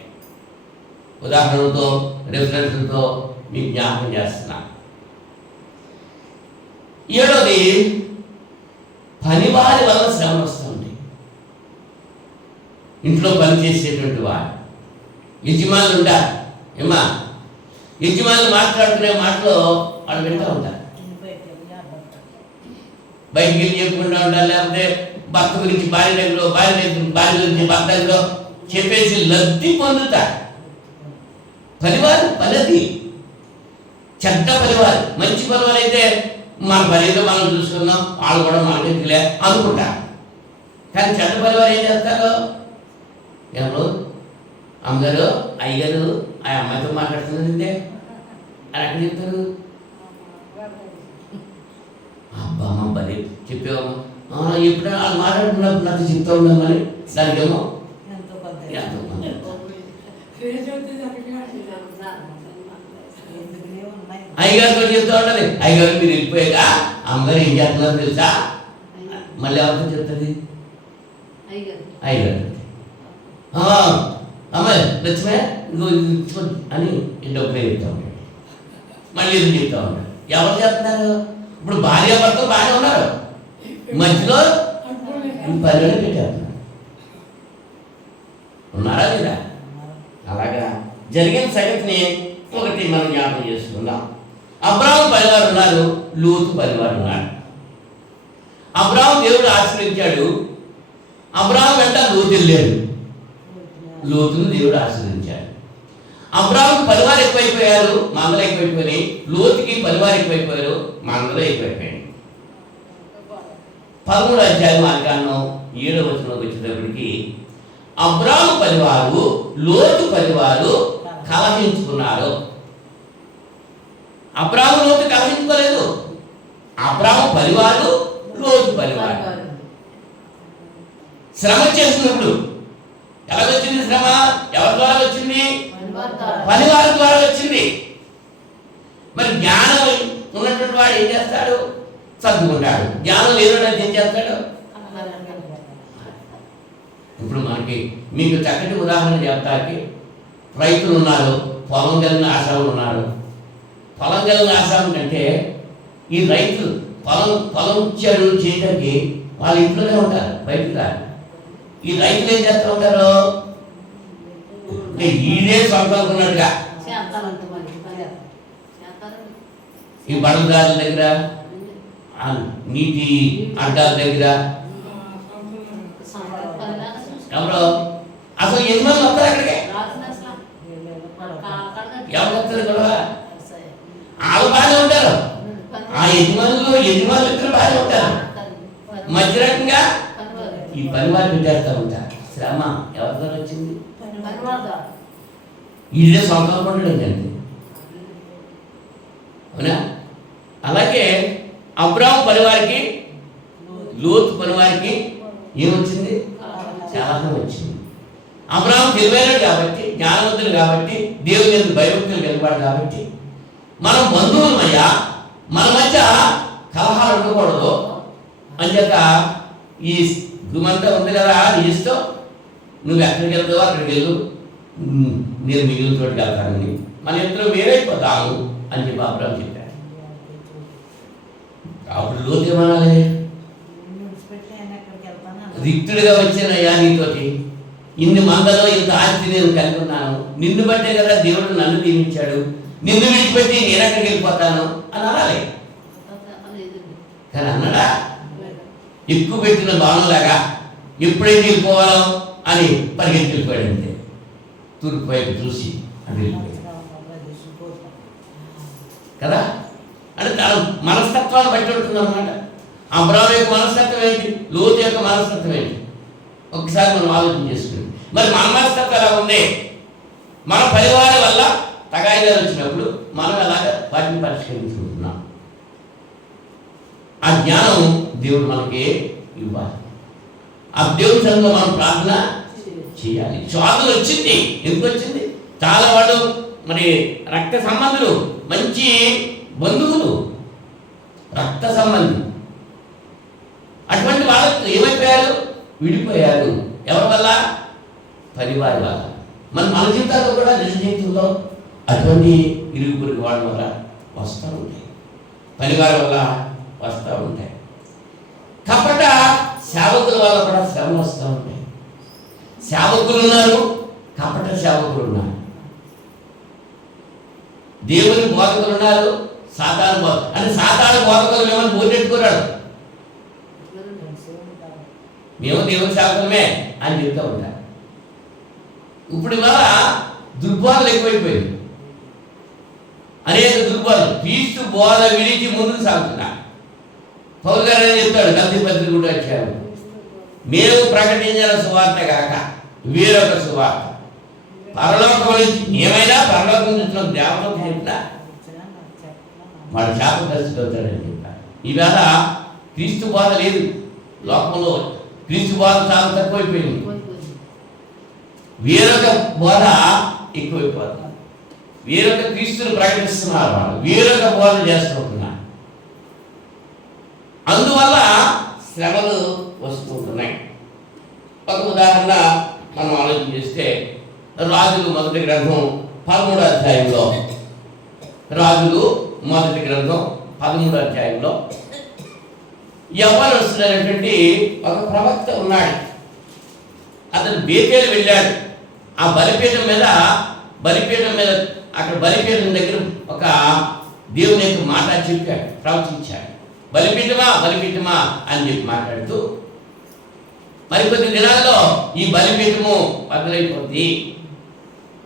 ఉదాహరణతో, రెఫరెన్స్లతో మీకు జ్ఞాపకం చేస్తున్నా. ఏడోది, పనివారి వల్ల శ్రమలు వస్తూ ఉంటాయి. ఇంట్లో పనిచేసేటువంటి వారు, యజమానులు ఉంటారు. ఏమా యజమానులు మాట్లాడుకునే మాటలో వాళ్ళు వింటూ ఉంటారు. బయటికి వెళ్ళి చెప్పకుండా ఉంటారు, లేకపోతే భర్త గురించి భార్య దగ్గర, భార్య గురించి భర్త దగ్గర చెప్పేసి లబ్ధి పొందుతారు. పనివారు పనిది చెడ్డ పనివారు. మంచి పనివారు అయితే మన పనిలో మనం చూసుకుందాం, వాళ్ళు కూడా మనకెళ్ళే అనుకుంటారు. కానీ చెడ్డ పనివారు ఏం చేస్తారు? ఎవరు అమ్మగారు, అయ్యగారు ఆ అమ్మాయితో మాట్లాడుతుందంటే అని అక్కడ చెప్తారు. అబ్బా అమ్మ బలి చెప్పేవమ్మా, ఎప్పుడైనా వాళ్ళు మాట్లాడుతున్నప్పుడు నాతో చెప్తా ఉన్నామని దానికేమో అయ్యగారితో చెప్తా ఉండాలి. అయ్యగారు మీరు వెళ్ళిపోయాక అమ్మగారు ఏం చేస్తున్నారు తెలుసా? మళ్ళీ ఎవరితో చెప్తుంది? అయ్యగారు. అమ్మాయి లక్ష్మే అని డబ్బులు చెప్తా ఉంటాడు, మళ్ళీ ఇది చెప్తా ఉంటాడు. ఎవరు చెప్తున్నారు? ఇప్పుడు భార్య భర్త బాగానే ఉన్నారు, మధ్యలో పనిలో పెట్టేస్తున్నారు. ఉన్నారా లేదా? అలాగా జరిగిన సంగతిని ఒకటి మనం జ్ఞాపకం చేసుకుందాం. అబ్రాహాము పరివారు ఉన్నారు, లూతు పరివారు ఉన్నారు. అబ్రాహాము దేవుడు ఆశీర్వదించాడు. అబ్రాహాము వెంట లూతు వెళ్ళాడు, లూతును దేవుడు ఆశీర్వదించాడు. అబ్రాహాము పరివారు ఎక్కువైపోయారు, మందలు ఎక్కువైపోయినాయి. లూతుకి పరివారు ఎక్కువైపోయారు, మందలు ఎక్కువైపోయాయి. 13వ అధ్యాయం ఆదికాండం 7వ వచనంలోకి వచ్చేటప్పటికి అబ్రాహాము పరివారు లోతు పరివారు కలహించుకున్నారు. అబ్రాహాము లోతు కలహించుకోలేదు, అబ్రాము పనివారు, లోతు పనివారు. శ్రమ చేసినప్పుడు ఎలాగొచ్చింది శ్రమ? ఎవరి ద్వారా వచ్చింది? పనివారి ద్వారా వచ్చింది. మరి జ్ఞానం ఉన్నటువంటి వాడు ఏం చేస్తాడు? సర్దుకుంటాడు. జ్ఞానం లేనివాడు ఏం చేస్తాడు? ఇప్పుడు మీకు చక్కటి ఉదాహరణ చెప్తాకి రైతులు ఉన్నారు, పొలం కలిగిన ఆశావులు ఉన్నారు. పొలం కలిగిన ఆశావు కంటే ఈ రైతులు పొలం చెడు చేయడానికి వాళ్ళ ఇంట్లోనే ఉంటారు, బయటకు రారు. ఈ రైతులు ఏం చేస్తూ ఉంటారు? ఈడే సొంతం ఉన్నట్టుగా ఈ బడలదారుల దగ్గర, నీటి అడ్డాల దగ్గర ఎవరో అసలు ఎన్ని మంది వస్తారు అక్కడికి? ఎవరు వస్తారు కదా? వాళ్ళు బాగానే ఉంటారు, ఆ యజమానులు ఇద్దరు బాగానే ఉంటారు. మధ్య రకంగా ఈ పనివారు పెట్టేస్తూ ఉంటారు. శ్రమ ఎవరి ద్వారా వచ్చింది? ఇదే సొంతం పండుగ అండి. అవునా? అలాగే అబ్రాము పనివారికి, లోతు పనివారికి ఏమొచ్చింది? చాలా వచ్చింది. అబ్రాము తెలివైనడు కాబట్టి, జ్ఞానవంతుడు కాబట్టి, దేవుని యొక్క భయభక్తులు కలిపాడు కాబట్టి, మనం బంధువులమయ్యా, మన మధ్య కలహాలు ఉండకూడదు అని చెప్ప ఈ గుమంతా ఉంది కదా, నీ ఇష్టం, నువ్వు ఎక్కడికి వెళ్తావో అక్కడికి వెళ్ళు, నేను మిగిలిన చోటుకి వెళ్తానని, మన ఇద్దరు వేరైపోతాము అని చెప్పి అబ్రాము చెప్పాడు. అప్పుడు లోతు ఏమనాలి? రిక్తుడిగా వచ్చానయ్యా నీతోటి, ఇన్ని మందలో ఇంత ఆస్తి నేను కలిగి ఉన్నాను, నిన్ను బట్టే కదా దేవుడు నన్ను దీవించాడు, నిన్ను విడిచిపెట్టి నేను ఎక్కడికి వెళ్ళిపోతాను అని అనాలి. కానీ అన్నాడా? ఎక్కువ పెట్టిన బాణంలాగా ఎప్పుడైతే వెళ్ళిపోవాలో అని పరిగెత్తి వెళ్ళిపోయాడంటే, తూర్పు వైపు చూసి అని వెళ్ళిపోయాడు కదా. అంటే తన మనస్తత్వాన్ని బట్టి ఉంటుంది అన్నమాట. అబ్రాము యొక్క మనస్తత్వం ఏంటి? లోతు యొక్క మనస్తత్వం ఏంటి? ఒకసారి మనం ఆలోచన చేసుకుని, మరి మన మనస్తత్వం ఎలా ఉంది? మన పరివారం వల్ల తగాయిదాలు వచ్చినప్పుడు మనం ఎలాగ వాటిని పరిష్కరించుకుంటున్నాం? ఆ జ్ఞానం దేవుడు మనకి ఇవ్వాలి. ఆ దేవుడి సన్నిధిలో మనం ప్రార్థన చేయాలి. స్వార్థం వచ్చింది. ఎందుకు వచ్చింది? చాలా వాడు మరి రక్త సంబంధులు, మంచి బంధువులు, రక్త సంబంధి, అటువంటి వాళ్ళకు ఏమైపోయారు? విడిపోయారు. ఎవరి వల్ల? పరివారి వల్ల. మన జీవితాల్లో కూడా నిజ జీవితంలో అటువంటి ఇరుగు పొరుగు వాళ్ళ వల్ల వస్తూ ఉంటాయి, పరివారి వల్ల వస్తూ ఉంటాయి. కపట సేవకుల వల్ల కూడా శ్రమ వస్తూ ఉంటాయి. సేవకులు ఉన్నారు, కపట సేవకులు ఉన్నారు. దేవుని బోధకులు ఉన్నారు, సాతాను బోధ అంటే సాతాను బోధకులు మేమని బోధెట్టుకున్నాడు, మేము దేవుని సేవకులమే అని చెప్తూ ఉంటారు. ఇప్పుడు ఇవాళ దుర్బోధలు ఎక్కువైపోయింది. అనేక దుర్బోధలు క్రీస్తు బోధ విడిచి ముందుకు సాగుతున్నా. పౌలు గారు అని చెప్తాడు గల్తీ పత్రిక కూడా వచ్చారు, మేము ప్రకటించిన సువార్త కాక వేరొక సువార్త, పరలోకం నుంచి ఏమైనా పరలోకం నుంచి దేవతకు చెప్పినా వాడు శాపగ్రస్తుడు అవుతాడని చెప్పారు. ఈవేళ క్రీస్తు బోధ లేదు లోకంలో, క్రీస్తు బోధ చాలా తక్కువైపోయింది, వేరొక బోధ ఎక్కువైపోతుంది. వేరొక క్రీస్తుని ప్రకటిస్తున్నారు, వాళ్ళు వేరొక బోధ చేసుకుంటున్నారు. అందువల్ల శ్రమలు వస్తుంటున్నాయి. ఒక ఉదాహరణ మనం ఆలోచన చేస్తే, రాజులు మొదటి గ్రంథం 13వ అధ్యాయంలో, రాజులు మొదటి గ్రంథం 13వ అధ్యాయంలో యవ్వనస్తుడైనటువంటి ఒక ప్రవక్త ఉన్నాడు. అతను బేతేలు వెళ్ళాడు. ఆ బలిపీఠం మీద అక్కడ బలిపీఠం దగ్గర ఒక దేవుని యొక్క మాట చెప్పాడు, ప్రవచించాడు. బలిపీఠమా బలిపీఠమా అని చెప్పి మాట్లాడుతూ, మరికొద్ది దినాల్లో ఈ బలిపీఠము బద్దలైపోద్ది,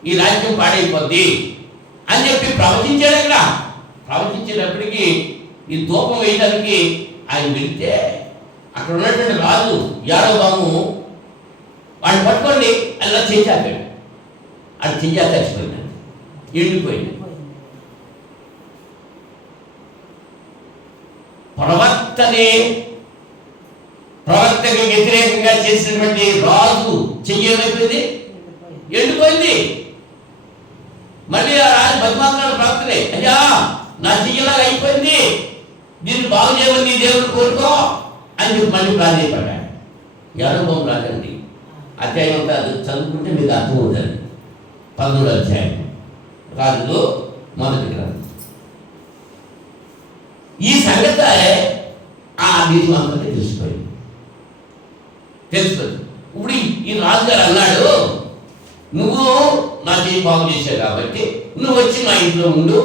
ఈ రాజ్యం పాడైపోద్ది అని చెప్పి ప్రవచించాడు. అక్కడ ప్రవచించేటప్పటికీ ఈ ధూపం వేయడానికి ఆయన వెళ్తే అక్కడ ఉన్నటువంటి రాజు యారోబాము వాడిని పట్టుకోండి అలా చేశాడు. అది చెయ్యా చచ్చిపోయింది, ఎండిపోయింది. ప్రవక్తకి వ్యతిరేకంగా చేసినటువంటి రాజు చెయ్యి ఏమైపోయింది? ఎండిపోయింది. మళ్ళీ ఆ రాజు బతిమాలున్నాడు ప్రవక్తనే, అయ్యా నా చెయ్యిలాగా అయిపోయింది, దీన్ని బాగు చేయమని నీ దేవుడు కోరుకో అని చెప్పి మళ్ళీ ప్రాధాన్యపడ్డాడు. ఈ అనుభవం రాదండి. అధ్యాయం అంతా చదువుకుంటే మీకు అర్థమవుతుంది. 13వ అధ్యాయం రాజులో మొదటి గ్రంథం. ఈ సంగతి ఆ దేశం అంతా తెలిసిపోయింది. ఇప్పుడు ఈ రాజుగారు అన్నాడు, నువ్వు నా చేయి బాగు చేశావు కాబట్టి నువ్వు వచ్చి మా ఇంట్లో ఉండు,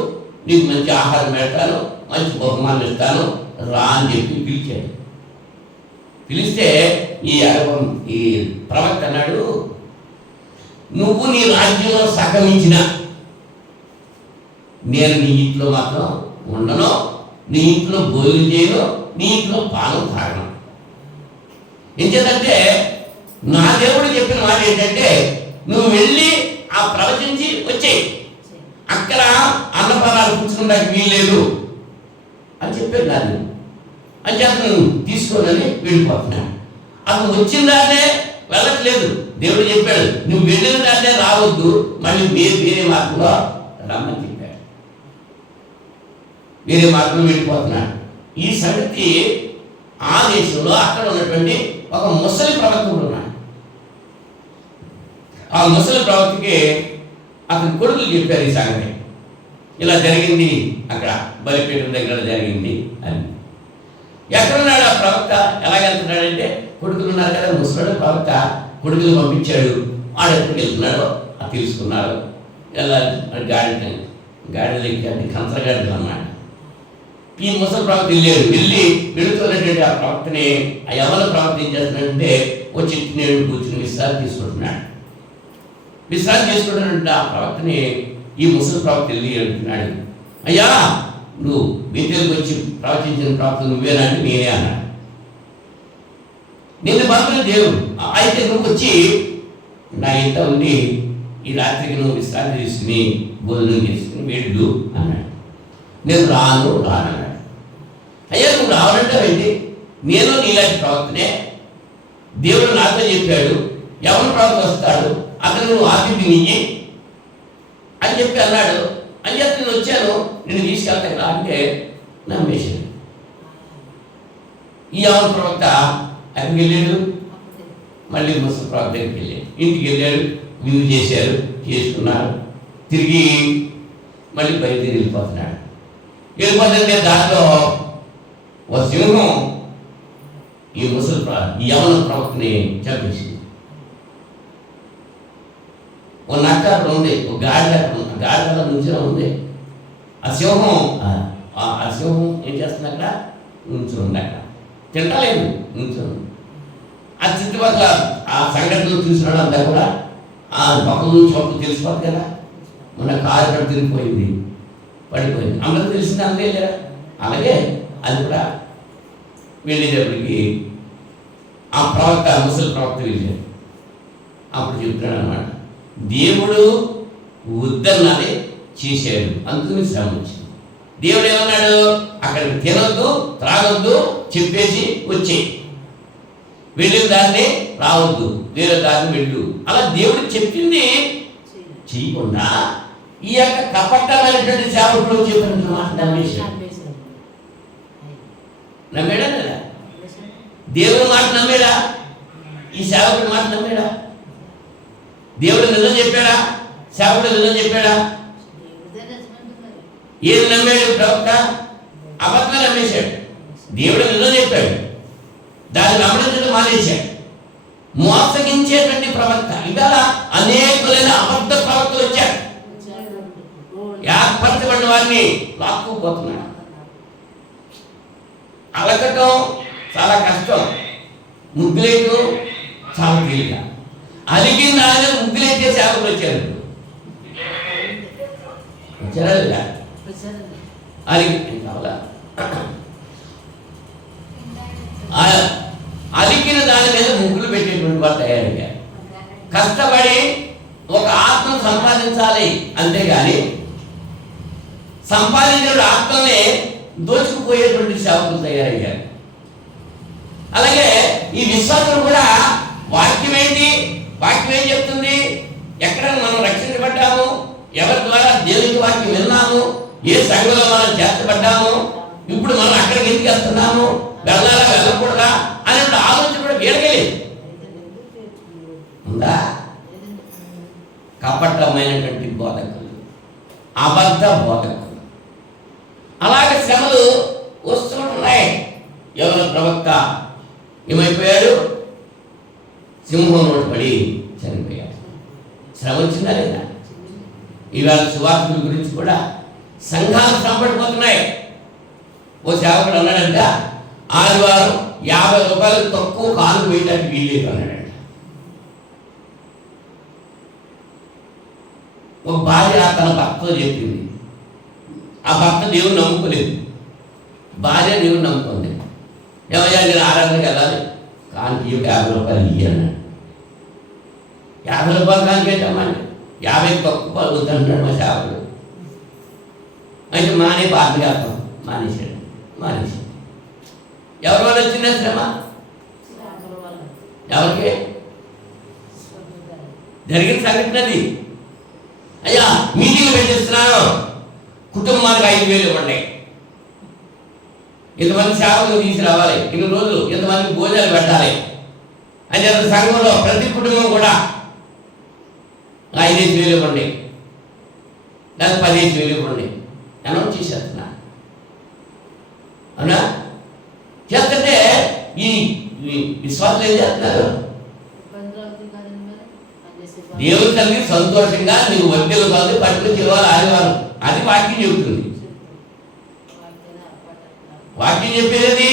నీకు మంచి ఆహారం పెడతాను, మంచి బహుమానం ఇస్తాను రా అని చెప్పి పిలిచాడు. పిలిస్తే ఈ ప్రవక్త అన్నాడు, నువ్వు నీ రాజ్యంలో సగం ఇచ్చిన నేను నీ ఇంట్లో మాత్రం ఉండను, నీ ఇంట్లో భోజనం చేయను, నీ ఇంట్లో పాలు తాగను. ఏంటంటే నా దేవుడు చెప్పిన మాట ఏంటంటే, నువ్వు వెళ్ళి ఆ ప్రవచించి వచ్చేయి, అక్కడ అన్నపానాలు పుచ్చుకోవడానికి వీల్లేదు అని చెప్పాడు. నాది అని చెప్పి తీసుకోనని వెళ్ళిపోతున్నాను. అతను వచ్చిన దాన్నే వెళ్ళట్లేదు. దేవుడు చెప్పాడు, నువ్వు వెళ్ళిన దాన్నే రావద్దు, మళ్ళీ వేరే మార్గంలో రమ్మని చెప్పాడు. వేరే మార్గంలో వెళ్ళిపోతున్నాడు. ఈ సంగతి ఆ దేశంలో అక్కడ ఉన్నటువంటి ఒక ముసలి ప్రవక్తుడు ఉన్నాడు. ఆ ముసలి ప్రవక్తకి అతని కొడుకులు చెప్పారు ఈ సంగతి, ఇలా జరిగింది, అక్కడ బలిపీఠం దగ్గర జరిగింది అని. ఎక్కడున్నాడు ఆ ప్రవక్త? ఎలాగెళ్తున్నాడంటే, కొడుకులు ఉన్నారు కదా, ముసలాడు ప్రవక్త కొడుకులు పంపించాడు, వాడు ఎక్కడికి వెళ్తున్నాడో అది తెలుసుకున్నారు. వెళ్ళాలి గాడిలకి అంటే కంచరగాడిలు అన్నమాట. ఈ ముసలి ప్రవక్త వెళుతున్నటువంటి ఆ ప్రవక్తని ఆ యవన ప్రవక్త ఏం చేస్తున్నాడంటే, ఓ చెట్టు నేడు కూర్చుని విశ్రాంతి తీసుకుంటున్నాడు. విశ్రాంతి చేసుకుంటున్నట్టు ఆ ప్రవక్తని ఈ ముసలి ప్రవక్త వెళ్ళి అడుగుతున్నాడు, అయ్యా నువ్వు బేతేలుకు వచ్చి ప్రవచించిన ప్రవక్త నువ్వేనా అంటే నేనే అన్నాడు. నిన్ను పంపిన దేవుడు, అయితే నువ్వు వచ్చి నా ఇంట ఉండి ఈ రాత్రికి నువ్వు విశ్రాంతి తీసుకుని భోజనం చేసుకుని వెళ్ళు అన్నాడు. నేను రాను అన్నాడు. అయ్యా నువ్వు రావాలంటే ఏంటి, నేను నీలాంటి ప్రవక్తనే, దేవుడు నాతో చెప్పాడు ఎవరి ప్రవక్త వస్తాడు అతను నువ్వు ఆతిథ్యనియ్యి అని చెప్పి అన్నాడు. అని చెప్పి నేను వచ్చాను, నేను తీసుకెళ్తాను అంటే నమ్మేశాను. ఈ యవన ప్రవక్త ఎక్కడికి వెళ్ళాడు? మళ్ళీ ముసలి ప్రవక్త దగ్గరికి వెళ్ళాడు. ఇంటికి వెళ్ళాడు, విందు చేశారు, చేసుకున్నారు, తిరిగి మళ్ళీ బయలుదేరి వెళ్ళిపోతున్నాడు. వెళ్ళిపోతుంటే దాంట్లో ఒక సింహం ఈ యవన ప్రవక్తని చంపేసింది. ఓ నక్క అక్కడ ఉంది, ఒక గాడిద నుంచి ఉంది. ఆ సింహం ఏం చేస్తుంది అక్కడ? నుంచుంది. అక్కడ తింటలేదు, నుంచుంది. ఆ చుట్టుపక్కల ఆ సంఘటనలు చూసినాడు అంతా కూడా ఆ పక్కన నుంచి పక్కన తెలిసిపోతుంది కదా. మన కారు అక్కడ తిరిగిపోయింది, పడిపోయింది, అందరూ తెలిసింది, అంతే లేరా. అలాగే అది కూడా వెళ్ళేటప్పటికి ఆ ప్రవక్త ముసలి ప్రవక్త వెళ్ళాడు. అప్పుడు చెప్తున్నాడు అన్నమాట, దేవుడు వద్దన్నది చేశాడు, అందుకని శ్రమ వచ్చింది. దేవుడు ఏమన్నాడు, అక్కడికి తినొద్దు త్రాగొద్దు చెప్పేసి వచ్చేయి, వెళ్ళిన దాన్ని రావద్దు, వేరే దాన్ని వెళ్ళు, అలా దేవుడు చెప్పింది చేయకుండా ఈ యొక్క కపటమైనటువంటి సేవకుడు చెప్పిన మాట నమ్మేడా లేదా? దేవుడి మాట నమ్మేడా? ఈ సేవకుడి మాట నమ్మేడా? దేవుడు నిజం చెప్పాడా? సేవకుడు నిజం చెప్పాడా? ఏది నమ్మాడు ప్రవక్త? అబద్ధం నమ్మేశాడు. దేవుడు నిజం చెప్పాడు, దాన్ని నమ్మడం మానేశాడు. మోసగించేటువంటి ప్రవక్త. ఇవాళ అనేకులైన అబద్ధ ప్రవక్తలు వచ్చారు, ఏర్పరచబడిన వారిని లాక్కుపోతున్నాడు. అలకటం చాలా కష్టం, ముగ్గులేయటం చాలా తేలిక. అలిగిన దాని ముగ్గులేసే సేవకులు వచ్చారు. వచ్చారా? అలికిన దాని మీద ముగ్గులు పెట్టేటువంటి వారు తయారయ్యారు. కష్టపడి ఒక ఆత్మను సంపాదించాలి, అంతేగాని సంపాదించిన ఆత్మని దోచుకుపోయేటువంటి సేవకులు తయారయ్యారు. అలాగే ఈ విశ్వాసులు కూడా వాక్యం ఏంటి, వాక్యం ఏం చెప్తుంది, ఎక్కడ మనం రక్షించబడ్డాము, ఎవరి ద్వారా దేవుని వాక్యం విన్నాము, ఏ సంఘంలో మనం చేర్చబడ్డాము, ఇప్పుడు మనం అక్కడికి ఎందుకు వెళ్తున్నాము, వెళ్ళాలా వెళ్ళకూడదా అనే ఆలోచన కూడా వీడగలేదు ఉందా? కపటమైనటువంటి బోధకులు, అబద్ధ బోధకులు, అలాగే శ్రమలు వస్తుంటున్నాయి. ఎవరు ప్రవక్త ఏమైపోయాడు, సింహం నోటి పడి చనిపోయాడు. శ్రమ వచ్చిందా లేదా? ఇవాళ సువార్తల గురించి కూడా సంఘాలు శ్రమపడిపోతున్నాయి. ఓ సేవకుడు అన్నాడంట, ఆదివారం 50 రూపాయలు తక్కువ కాలు వేయడానికి వీలేదు అన్నాడంట. ఒక భార్య తన భర్తతో చెప్పింది, ఆ భర్త దేవుని నమ్ముకోలేదు, భార్య దేవుని నమ్ముకుంది. ఏమయ్యా నేను ఆరాధనకి వెళ్ళాలి, కానికి 50 రూపాయలు ఇయ్యన్నాడు. 50 రూపాయలు కానికి ఏంటమ్మండి, 50 తక్కువ పలుకుతుంటాడు మా సేవకుడు. అయితే మానే బాధగా అర్థం మానేశాడు. ఎవరి వల్ల వచ్చిందా శ్రమ? ఎవరికి జరిగిన సంఘటన అది. అయ్యా మీటింగ్లు పెట్టిస్తున్నాను, కుటుంబానికి 5,000 ఇవ్వండి, ఇంతమంది సేవకులు తీసుకురావాలి, ఇన్ని రోజులు ఇంతమందికి భోజనాలు పెట్టాలి అని చెప్పి సంఘంలో ప్రతి కుటుంబం కూడా 5,000 ఇవ్వండి, లేదా 15,000 ఇవ్వండి అనౌన్స్ చేసేస్తున్నా. అవునా? చేస్తుంటే ఈ విశ్వాసులు ఏం చేస్తున్నారు, దేవుని తల్లి సంతోషంగా నీకు వడ్డీలు కాదు పట్టుకుని ఇవ్వాలి ఆదివారం, అది వాక్యం చెబుతుంది. వాక్యం చెప్పేది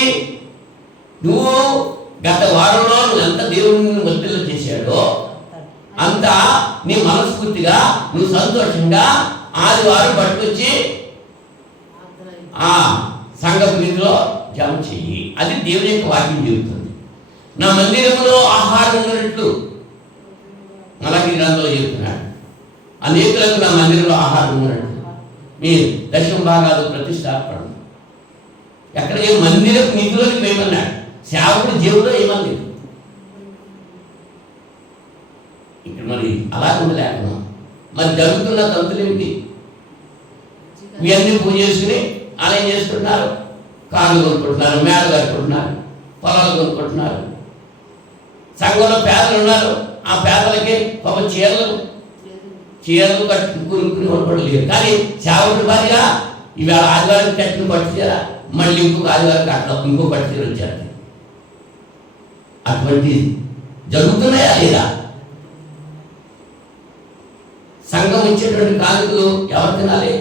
నువ్వు గత వారంలో నువ్వు ఎంత దేవుని వడ్డీలు చేశాడో అంత నీ మనస్ఫూర్తిగా నువ్వు సంతోషంగా ఆదివారం పట్టుకొచ్చి ఆ సంఘపు నిధిలో జమ చెయ్యి. అది దేవుని యొక్క వాక్యం చెబుతుంది. నా మందిరంలో ఆహారం ఉన్నట్లు మలాకి గ్రంథంలో చెబుతున్నాడు, అనేకులకు నా మందిరంలో ఆహారం ఉన్నట్లు మీ దశమ భాగాలు ప్రతిష్టాపన. ఎక్కడ ఏ మందిరం నిధిలోకి వేయమన్నాడు, సేవకుడు జేబులో ఏమలేదు. ఇక్కడ మరి అలా ఉండలేకున్నాం. మరి జరుగుతున్న తంతులు ఏమిటి? ఇవన్నీ పూజ చేసుకుని ఆలయం చేసుకుంటున్నారు, కార్లు కొనుక్కుంటున్నారు, మేడలు కట్టుకుంటున్నారు, పొలాలు కొనుక్కుంటున్నారు. సంఘంలో పేదలు ఉన్నారు, ఆ పేదలకి పాప చీరలు కట్టుకుని కొనుక్కోలేదు. కానీ సేవకుడి భార్య ఇవాళ ఆదివారం కట్టుకుని పట్టుచీరా, మళ్ళీ ఇంకొక ఆదివారం అట్లా ఇంకో పట్టుచీర వచ్చారు. అటువంటి జరుగుతున్నాయా లేదా? సంఘం ఇచ్చేటువంటి కానుకలు ఎవరు తినాలి?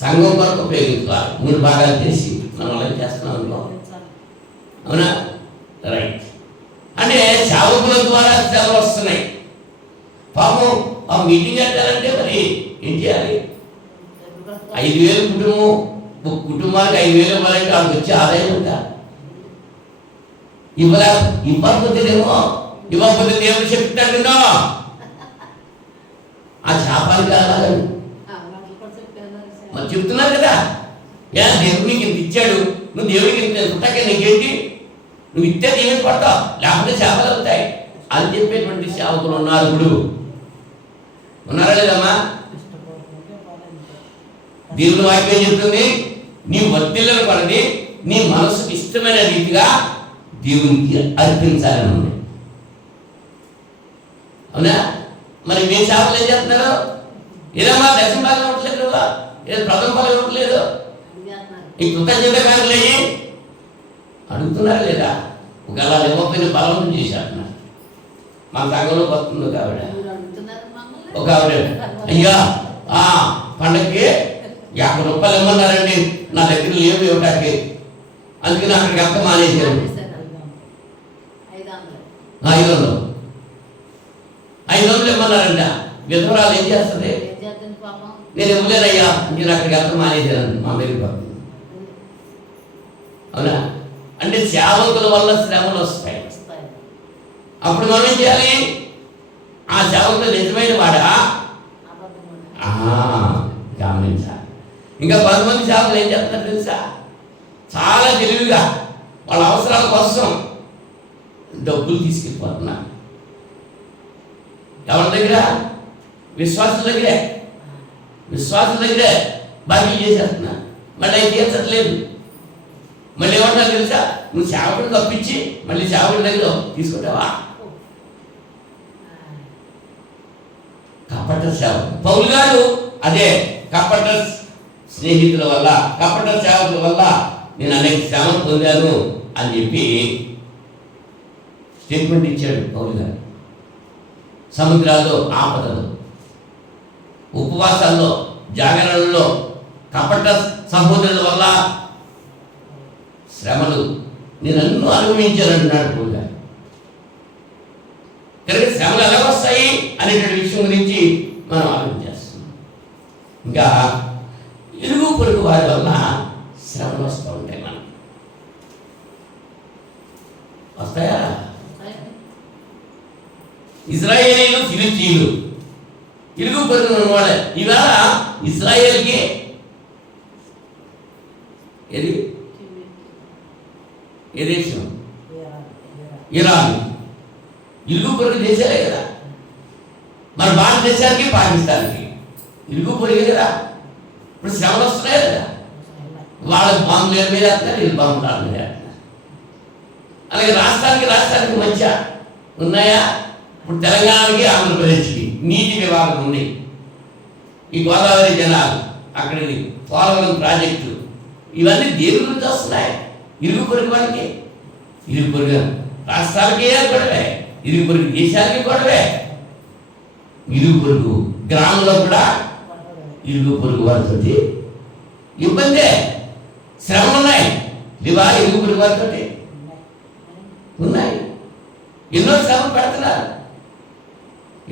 సంఘం కొరకు ఉపయోగించుకోవాలి. 3 భాగాలు చేసి మనం అలా చేస్తున్నాం అనుకో, అవునా? రైట్. అంటే సేవకుల ద్వారా సేవలు వస్తున్నాయి. పాపం ఆ మీటింగ్ అంటారంటే మరి ఏం చేయాలి? 5,000 కుటుంబానికి 5,000 ఇవ్వాలంటే వాళ్ళకి వచ్చే ఆదాయం ఉందా? ఇవ్వకపోతేనేమో ఇవ్వకపోతే దేవుడు చెప్తాడో ఆ శాపానికి అలాగని మరి చెప్తున్నారు కదా. దేవుడు నీకు ఇంత ఇచ్చాడు, నువ్వు దేవుడికి ఇంత పుట్టాక నీకేంటి, నువ్వు ఇస్తే దేవుని పడతావు, లేకపోతే శాపాలు అవుతాయి అని చెప్పేటువంటి సేవకులు ఉన్నారు. ఇప్పుడు ఉన్నారా లేదమ్మా? దేవుని వాక్యం చెప్తుంది, నీ వర్తిల్లను పడని నీ మనసుకు ఇష్టమైన రీతిగా దేవునికి అర్పించాలని ఉంది. అవునా? మరి మీ సేవలు ఏం చేస్తున్నారు? ఏదమ్మా దశమ భాగం ఇవ్వట్లేదు, ఏదో ప్రథమ భాగం ఇవ్వట్లేదు, ఈ కృతజ్ఞత కానులయ్యి అడుగుతున్నారా లేదా? ఒకవేళ ఇవ్వకపోయిన బలం చేశారు. మా సంఘంలో వస్తుంది ఒక ఆవిడ, అయ్యా పండగకి 50 రూపాయలు ఇవ్వమన్నారండి, నా దగ్గర లేవు ఇవ్వటానికి, అందుకని అక్కడికి అంత మానేశారు. 500 ఇవ్వమన్నారంట. విధవరాలు ఏం చేస్తుంది? నేను ఇవ్వలేదయ్యా, నేను అక్కడికి అంత మానేశాను మా మీద. అవునా? అంటే సేవకుల వల్ల శ్రమలు వస్తాయి. అప్పుడు మనం ఏం చేయాలి? ఆ సేవకుడు నిజమైన వాడా గమనించాలి. ఇంకా కొంతమంది సేవకులు ఏం చేస్తున్నారు తెలుసా? చాలా తెలివిగా వాళ్ళ అవసరాల కోసం డబ్బులు తీసుకెళ్ళిపోతున్నారు. ఎవరి దగ్గర? విశ్వాసుల దగ్గరే బాకీ చేసేస్తున్నారు. మళ్ళీ అవి తీర్చట్లేదు. మళ్ళీ ఏమంటారు తెలుసా? నువ్వు సేవకుడిని తప్పించి మళ్ళీ సేవకుడి దగ్గర తీసుకుంటావా? కపట సేవకుడు పౌలు గారు అదే కపట స్నేహితుల వల్ల, కపట సేవకుల వల్ల నేను అనేక శ్రమను పొందాను అని చెప్పి స్టేట్మెంట్ ఇచ్చాడు పౌలు గారు. సముద్రాల్లో, ఆపదలు, ఉపవాసాల్లో, జాగరణలో కపట సహోదరుల వల్ల శ్రమలు నేను అన్నో అనుభవించానంటున్నాడు పౌలు గారు. కనుక శ్రమలు ఎలా వస్తాయి అనేటువంటి విషయం గురించి మనం ఆలోచించేస్తున్నాం. ఇంకా ఇరుగు పొరుగు వారి వల్ల శ్రమలు వస్తూ ఉంటాయి. మనం వస్తాయా? ఇజ్రాయేలీలు, ఫిలిస్తీన్లు ఇరుగు పొరుగు ఉన్నవాళ్ళే. ఇవాళ ఇజ్రాయేల్కి ఏది ఏ దేశం? ఇరాన్. ఇరుగు పొరుగు దేశాలే కదా. మన భారతదేశానికి పాకిస్తాన్కి ఇరుగు పొరుగే కదా. ఇప్పుడు శ్రమలు వస్తున్నాయి కదా. వాళ్ళకి బాంబులు మీద వేస్తున్నారు, వీళ్ళు బాంబులు మీద వేస్తున్నారు. అలాగే రాష్ట్రానికి మధ్య ఉన్నాయా? ఇప్పుడు తెలంగాణకి, ఆంధ్రప్రదేశ్కి నీటి వివాదం ఉంది. ఈ గోదావరి జలాలు, అక్కడికి పోలవరం ప్రాజెక్టు, ఇవన్నీ దేని గురించి వస్తున్నాయి? ఇరుగు పొరుగు వారికి, ఇరుగు పొరుగు రాష్ట్రాలకే గొడవే, ఇరుగు పొరుగు దేశాలకి గొడవే, ఇరుగు పొరుగు గ్రామంలో కూడా ఇరుగు పొరుగు వారితో ఇబ్బందే, శ్రమలు ఉన్నాయి. ఇవా ఇరుగు పొరుగు వారితో ఉన్నాయి. ఎన్నో శ్రమలు పెడుతున్నారు,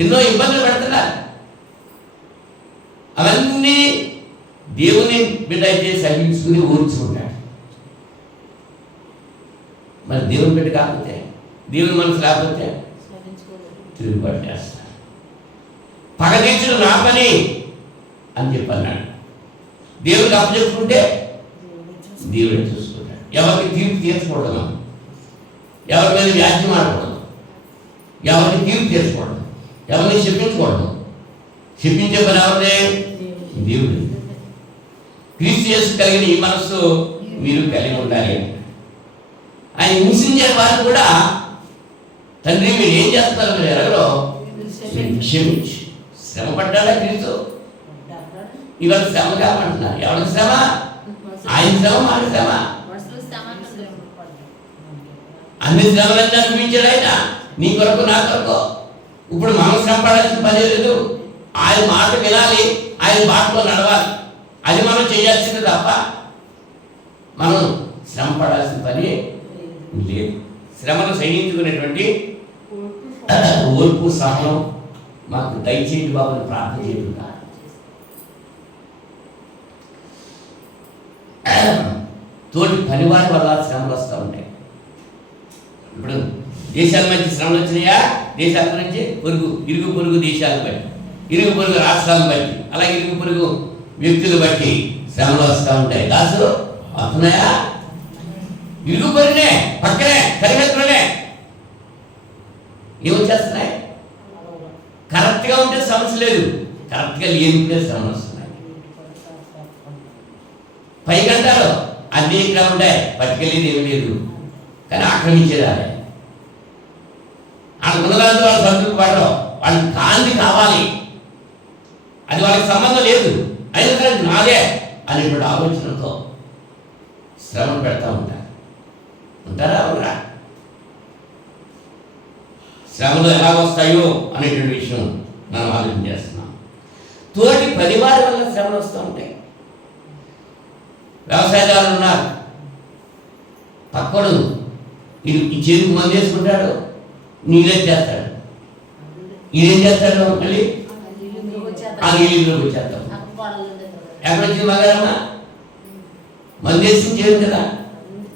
ఎన్నో ఇబ్బందులు పెడుతున్నారు. అవన్నీ దేవుని బిడ్డ అయితే సహించుకుని ఓర్చుకుంటాడు. మరి దేవుని బిడ్డ కాకపోతే, దేవుని మనసు లేకపోతే తిరుగుబాటు చేస్తారు. పగ తీర్చుడు నా పని అని చెప్పన్నాడు. దేవుడికి అప్పచెప్పుకుంటే దేవుడే చూసుకుంటాడు. ఎవరికి తీర్పు తీర్చకూడదు, ఎవరి మీద వ్యాజ్యం ఆడకూడదు, ఎవరికి తీర్పు తీర్చకూడదు, ఎవరిని శపించకూడదు. శపించే పని ఎవరిదే? దేవుడు. క్రీస్తు యేసు కలిగిన ఈ మనస్సు మీరు కలిగి ఉండాలి. ఆయన హింసించే వారు కూడా తండ్రి మీరు ఏం చేస్తారు, మీరు ఎరగలో క్షమించి. శ్రమ పడ్డాడా క్రీస్తు? ఇవాళ శ్రమ కామంటున్నారు. ఎవరికి శ్రమ? ఆయన శ్రమ, మన శ్రమ. అన్ని శ్రమలన్నీ అనుభవించాడు ఆయన, నీ కొరకు నా కొరకు. ఇప్పుడు మనం శ్రమ పడాల్సిన పని లేదు. ఆయన మాట వినాలి, ఆయన బాటలో నడవాలి. అది మనం చేయాల్సింది తప్ప మనం శ్రమ పడాల్సిన పని లేదు. శ్రమను సహించుకునేటువంటి ఓర్పు, సహనం మాకు దయచేయండి బాబుని ప్రార్థన చేయకుండా. తోటి పనివారి వల్ల శ్రమలు వస్తూ ఉంటాయి. ఇప్పుడు దేశాల మధ్య శ్రమలు వచ్చినాయా? దేశాల నుంచి ఇరుగు పొరుగు దేశాలను బట్టి, ఇరుగు పొరుగు రాష్ట్రాలను బట్టి, అలాగే ఇరుగు పొరుగు వ్యక్తులు బట్టి శ్రమలు వస్తూ ఉంటాయి. దాసులు వస్తున్నాయా? ఇరుగు పొరుగునే, పక్కనే, సరిహద్దులోనే ఏమొచ్చేస్తున్నాయి? కరెక్ట్గా ఉంటే సమస్య లేదు, కరెక్ట్గా లేనిపోతే శ్రమలు వస్తున్నాయి. పైకంటారు అన్నీ ఇక్కడ ఉంటాయి, పట్టుకెళ్ళేది ఏమి లేదు, కానీ ఆక్రమించేదాలే. వాళ్ళ ఉన్నదాంతో వాళ్ళు సంతృప్తి పడరు, వాళ్ళకి కాంతి కావాలి, అది వాళ్ళకి సంబంధం లేదు, అయినా సరే నాదే అనేటువంటి ఆలోచనతో శ్రమ పెడతా ఉంటారా? అవునా? శ్రమలు ఎలా వస్తాయో అనేటువంటి విషయం మనం ఆలోచన చేస్తున్నాం. తోటి పనివారి వల్ల శ్రమలు వస్తూ ఉంటాయి. వ్యవసాయదారులు ఉన్నారు, పక్కడు ఈ చేతికి మందు వేసుకుంటాడు, నీళ్ళే చేస్తాడు, ఇదేం చేస్తాడు? మళ్ళీ ఆ నీళ్ళలోకి వచ్చేస్తాడు. ఎక్కడ వచ్చింది మగారమ్మ? మందు వేసుకుని చేయదు కదా,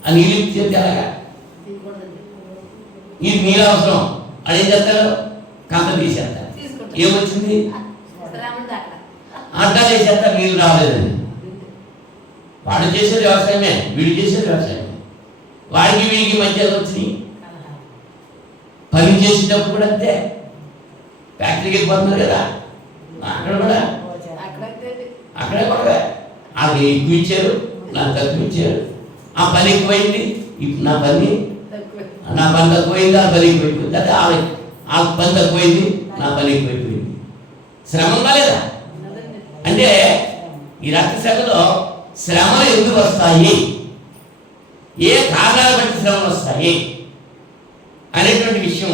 ఆ నీళ్ళు చేస్తే అలాగా ఇది నీళ్ళు అవసరం అని ఏం చేస్తాడు? కంత తీసేస్తాడు. ఏమొచ్చింది? అడ్డా చేసేస్తారు, నీళ్ళు రాలేదని. వాడు చేసేది వ్యవసాయమే, వీడు చేసేది వ్యవసాయమే. వాడికి వీడికి మధ్య వచ్చినాయి. పని చేసేటప్పుడు కూడా అంతే. ఫ్యాక్టరీకి వెళ్ళిపోతున్నారు కదా, అక్కడ కూడా అక్కడే కూడా అది ఎక్కువ ఇచ్చారు, నాకు తక్కువ ఇచ్చారు. ఆ పని ఎక్కువైంది, నా పని తక్కువైంది, ఆ పని ఎక్కువైపోయింది. అదే ఆ పని తక్కువైంది, నా పని ఎక్కువైపోయింది. శ్రమ ఉందా లేదా? అంటే ఈ రక్త శ్రమలో శ్రమలు ఎందుకు వస్తాయి, ఏ కారణాలు బట్టి శ్రమలు వస్తాయి అనేటువంటి విషయం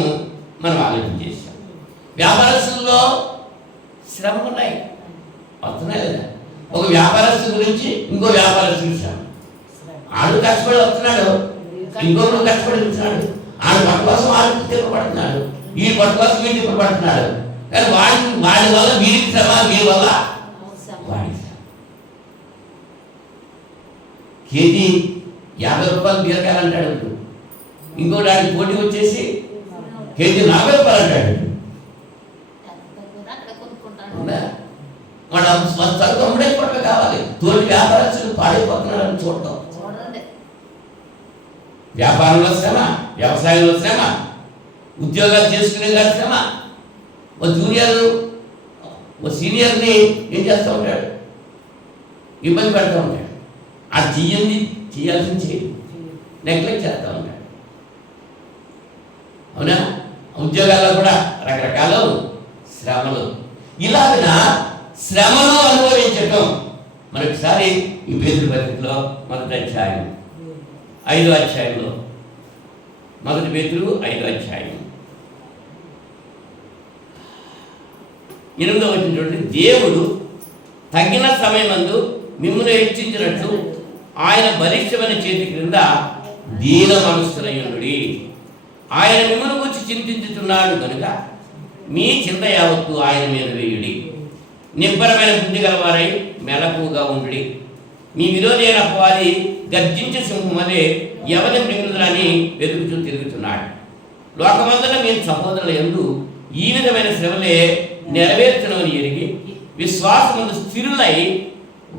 మనం ఆలోచన చేశాం. వ్యాపారస్తుల్లో శ్రమలు ఉన్నాయి, వస్తున్నాయి లేదా? ఒక వ్యాపారస్తు గురించి ఇంకో వ్యాపారస్తు శ్రమ. ఆడు కష్టపడి వస్తున్నాడు, ఇంకొకరు కష్టపడి వస్తున్నాడు. ఆడు పట్టు కోసం ఆడు తిప్పబడుతున్నాడు, ఈ పట్టు కోసం వీడు తిప్పబడుతున్నాడు. కానీ వాడి వల్ల వీరికి శ్రమ, వీరి వల్ల వాడికి శ్రమ. కేజీ 50 రూపాయలు బీరకాయలు అంటాడు, ఇంకోటి ఆడికి పోటీ వచ్చేసి కేజీ 40 రూపాయలు అంటాడు. మన సరుకు అమ్ముడైపోవటం కావాలి, తోటి వ్యాపారస్తులు పాడైపోతున్నారని చూడటం. వ్యాపారంలో శ్రమ, వ్యవసాయంలో శ్రమ, ఉద్యోగాలు చేసుకునే గారి శ్రమ. ఓ జూనియర్ ఓ సీనియర్ని ఏం చేస్తూ ఉంటాడు, ఇబ్బంది పెడతా ఉంటాడు. ఆ చేయాల్సింది చేయదు, నెగ్లెక్ట్ చేస్తూ ఉంటాడు. అవునా? ఉద్యోగాల్లో కూడా రకరకాల శ్రమలు. ఇలాగ శ్రమను అనుభవించటం మరొకసారి ఈ పేతురు పత్రికలో మొదటి అధ్యాయం 5వ అధ్యాయంలో, మొదటి పేతురు 5వ అధ్యాయం 8వ వచనం చూడండి. దేవుడు తగిన సమయమందు మిమ్మును హెచ్చించినట్లు ఆయన బలిష్టమైన చేతి క్రింద దీన మనస్సులయ్యుండుడి. ఆయన మిమ్మును గురించి చింతించుతున్నాడు కనుక మీ చింత యావత్తు ఆయన మీద వేయుడి. నిబ్బరమైన బుద్ధి గలవారై మెలకుగా ఉండుడి. మీ విరోధి అయిన అపవాది గర్జించే సింహం వలె ఎవరిని మృంగుదలని వెతుకుతూ తిరుగుతున్నాడు. లోకమంతటా మీ సహోదరుల యందు ఈ విధమైన శ్రమలే నెరవేర్చడమని ఎరిగి విశ్వాసమందు స్థిరులై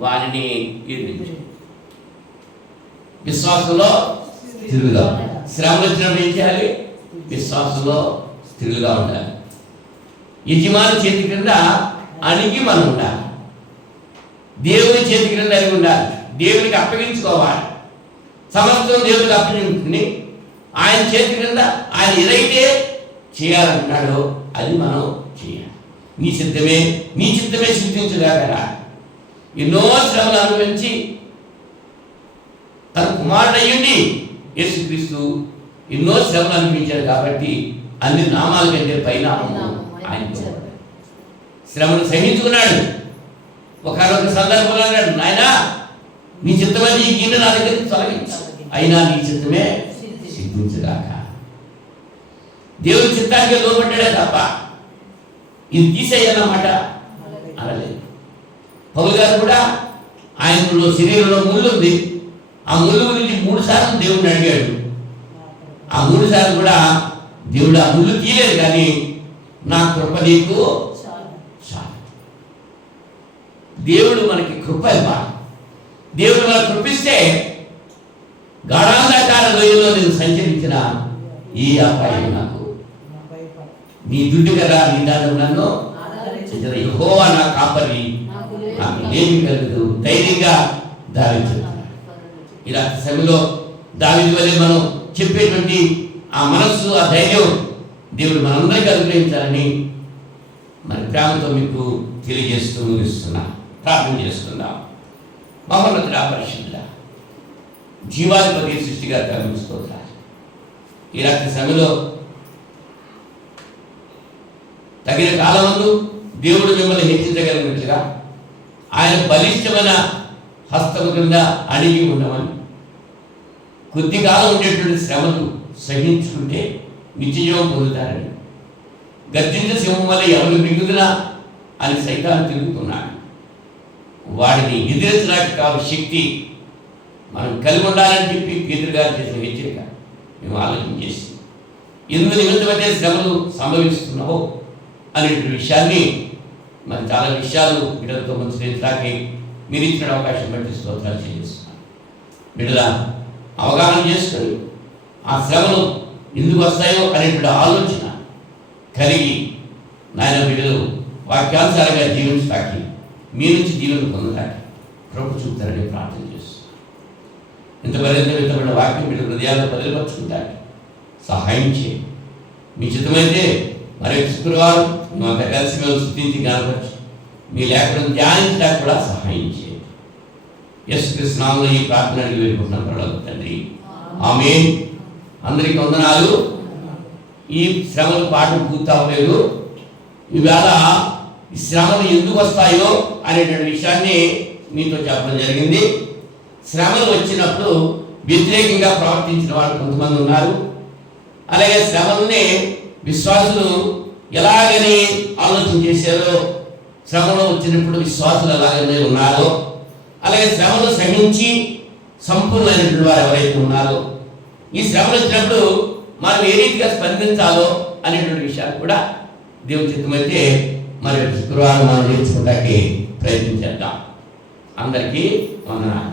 వారిని ఎదిరించు. విశ్వాసంలో స్థిరులుగా, శ్రమలు వచ్చినప్పుడు ఏం చేయాలి? విశ్వాసంలో స్థిరులుగా ఉండాలి. యజమాని చేతి క్రింద అణిగి మనం ఉండాలి, దేవుని చేతి క్రింద అణిగి ఉండాలి, దేవునికి అప్పగించుకోవాలి. సమస్తం దేవునికి అప్పగించుకుని ఆయన చేతి క్రింద ఆయన ఏదైతే చేయాలంటున్నాడో అది మనం చేయాలి. నీ చిత్తమే సిద్ధించగా ఎన్నో శ్రమలు అనుభవించి తన కుమారుడు అయ్యుండి యేసుక్రీస్తు ఎన్నో శ్రమలు అనుభవించాడు. కాబట్టి అన్ని నామాల కంటే పరిణామము ఆయన శ్రమను సహించుకున్నాడు. ఒకనొక సందర్భంలో అన్నాడు, నాయనా నీ చిత్తమని ఈ గిన్నె నా దగ్గర తొలగించు, అయినా నీ చిత్తమే సిద్ధించగాక. దేవుని చిత్తానికి లోబడ్డాడే తప్ప ఇది తీసేయాలన్నమాట అనలేదు. పౌలు గారు కూడా ఆయనలో శరీరంలో ముళ్ళు ఉంది, ఆ ముళ్ళు గురించి 3 సార్లు దేవుడిని అడిగాడు. ఆ 3 సార్లు కూడా దేవుడు ఆ ముళ్ళు తీయలేదు, కానీ నా కృప నీకు చాలు. దేవుడు మనకి కృప ఇవ్వాలి. దేవుడు మనకు కృపిస్తే గాఢాంధకార లోయలో నేను సంచరించిన ఈ అపాయం నాకు నీ దుడ్డు కదా, నీ దాని నన్ను యెహోవా నా కాపరి, నాకు ఏమి కలగదు, ధైర్యంగా దావించున్నాను. ఇలా సమయంలో దావీదు వలె మనం చెప్పేటువంటి ఆ మనస్సు, ఆ ధైర్యం దేవుడు మనందరికీ అనుగ్రహించాలని మరి ప్రేమతో మీకు తెలియజేస్తూ ముగిస్తున్నా. ప్రార్థన చేస్తున్నాం. మహోన్నతుడా, పరిశుద్ధుడా, జీవాధిపతి సృష్టిగా స్తోత్రాలు. ఈ రక్త సమయంలో తగిన కాలమందు దేవుడు మిమ్మల్ని హెచ్చించగలిగినట్లుగా ఆయన బలిష్టమైన హస్తము కింద అణిగి ఉండమని, కొద్ది కాలం ఉండేటువంటి శ్రమలు సహించుకుంటే నిత్యజీవం పొందుతారని, గర్జించ సింహం వల్ల ఎవరు మిగుదునా అని సైతాను తిరుగుతున్నాడు. వాడిని ఎదిరించడానికి కావాలి శక్తి మనం కలిగి ఉండాలని చెప్పి పేతురు గారు చేసిన హెచ్చరిక మేము ఆలోచన చేసి ఎందుకు నిమిత్తమైతే శ్రమలు సంభవిస్తున్నావో అనేటువంటి విషయాన్ని మరి చాలా విషయాలు వీళ్ళతో మంచి మీరు ఇచ్చిన అవకాశం బట్టి స్తోత్రాలు చేస్తున్నాను. బిడ్డల అవగాహన చేసుకొని ఆ శ్రమలు ఎందుకు వస్తాయో అనేటువంటి ఆలోచన కలిగి నాయన బిడ్డలు వాక్యానుసారంగా జీవించడానికి మీ నుంచి జీవన పొందడానికి కృప చూపుతారని ప్రార్థన చేస్తున్నాను. ఇంతవరకు ఇంతబడిన వాక్యం బిడ్డ హృదయాల్లో బదిలిపరుచుకుంటానికి సహాయం చేయండి. మీ చిత్తమైతే మరి శుక్రవారం మేమంతా కలిసి మేము స్థుతించి కనపరిచి మీ లేఖలను ధ్యానించడానికి కూడా సహాయం చేయండి. యేసుక్రీస్తు నామములో ఈ ప్రార్థన అడిగి వేడుకుంటున్నాం పరలోక తండ్రి, ఆమేన్. అందరికీ వందనాలు. ఈ శ్రమలు పాఠం పూర్తి అవ్వలేదు. ఈవేళ ఈ శ్రమలు ఎందుకు వస్తాయో అనేటువంటి విషయాన్ని మీతో చెప్పడం జరిగింది. శ్రమలు వచ్చినప్పుడు వ్యతిరేకంగా ప్రవర్తించిన వాళ్ళు కొంతమంది ఉన్నారు. అలాగే శ్రమల్ని విశ్వాసులు ఎలాగని ఆలోచన చేశారో, శ్రమలో వచ్చినప్పుడు విశ్వాసులు ఎలాగనే ఉన్నారో, అలాగే శ్రమలు సహించి సంపూర్ణమైనటువంటి వారు ఎవరైతే ఉన్నారో, ఈ శ్రమలు వచ్చినప్పుడు మనం ఏ రీతిగా స్పందించాలో అనేటువంటి విషయాలు కూడా దేవుని చిత్తమైతే మరి శుక్రవారం మనం నేర్చుకోవడానికి ప్రయత్నం చేద్దాం. అందరికీ వందనాలు.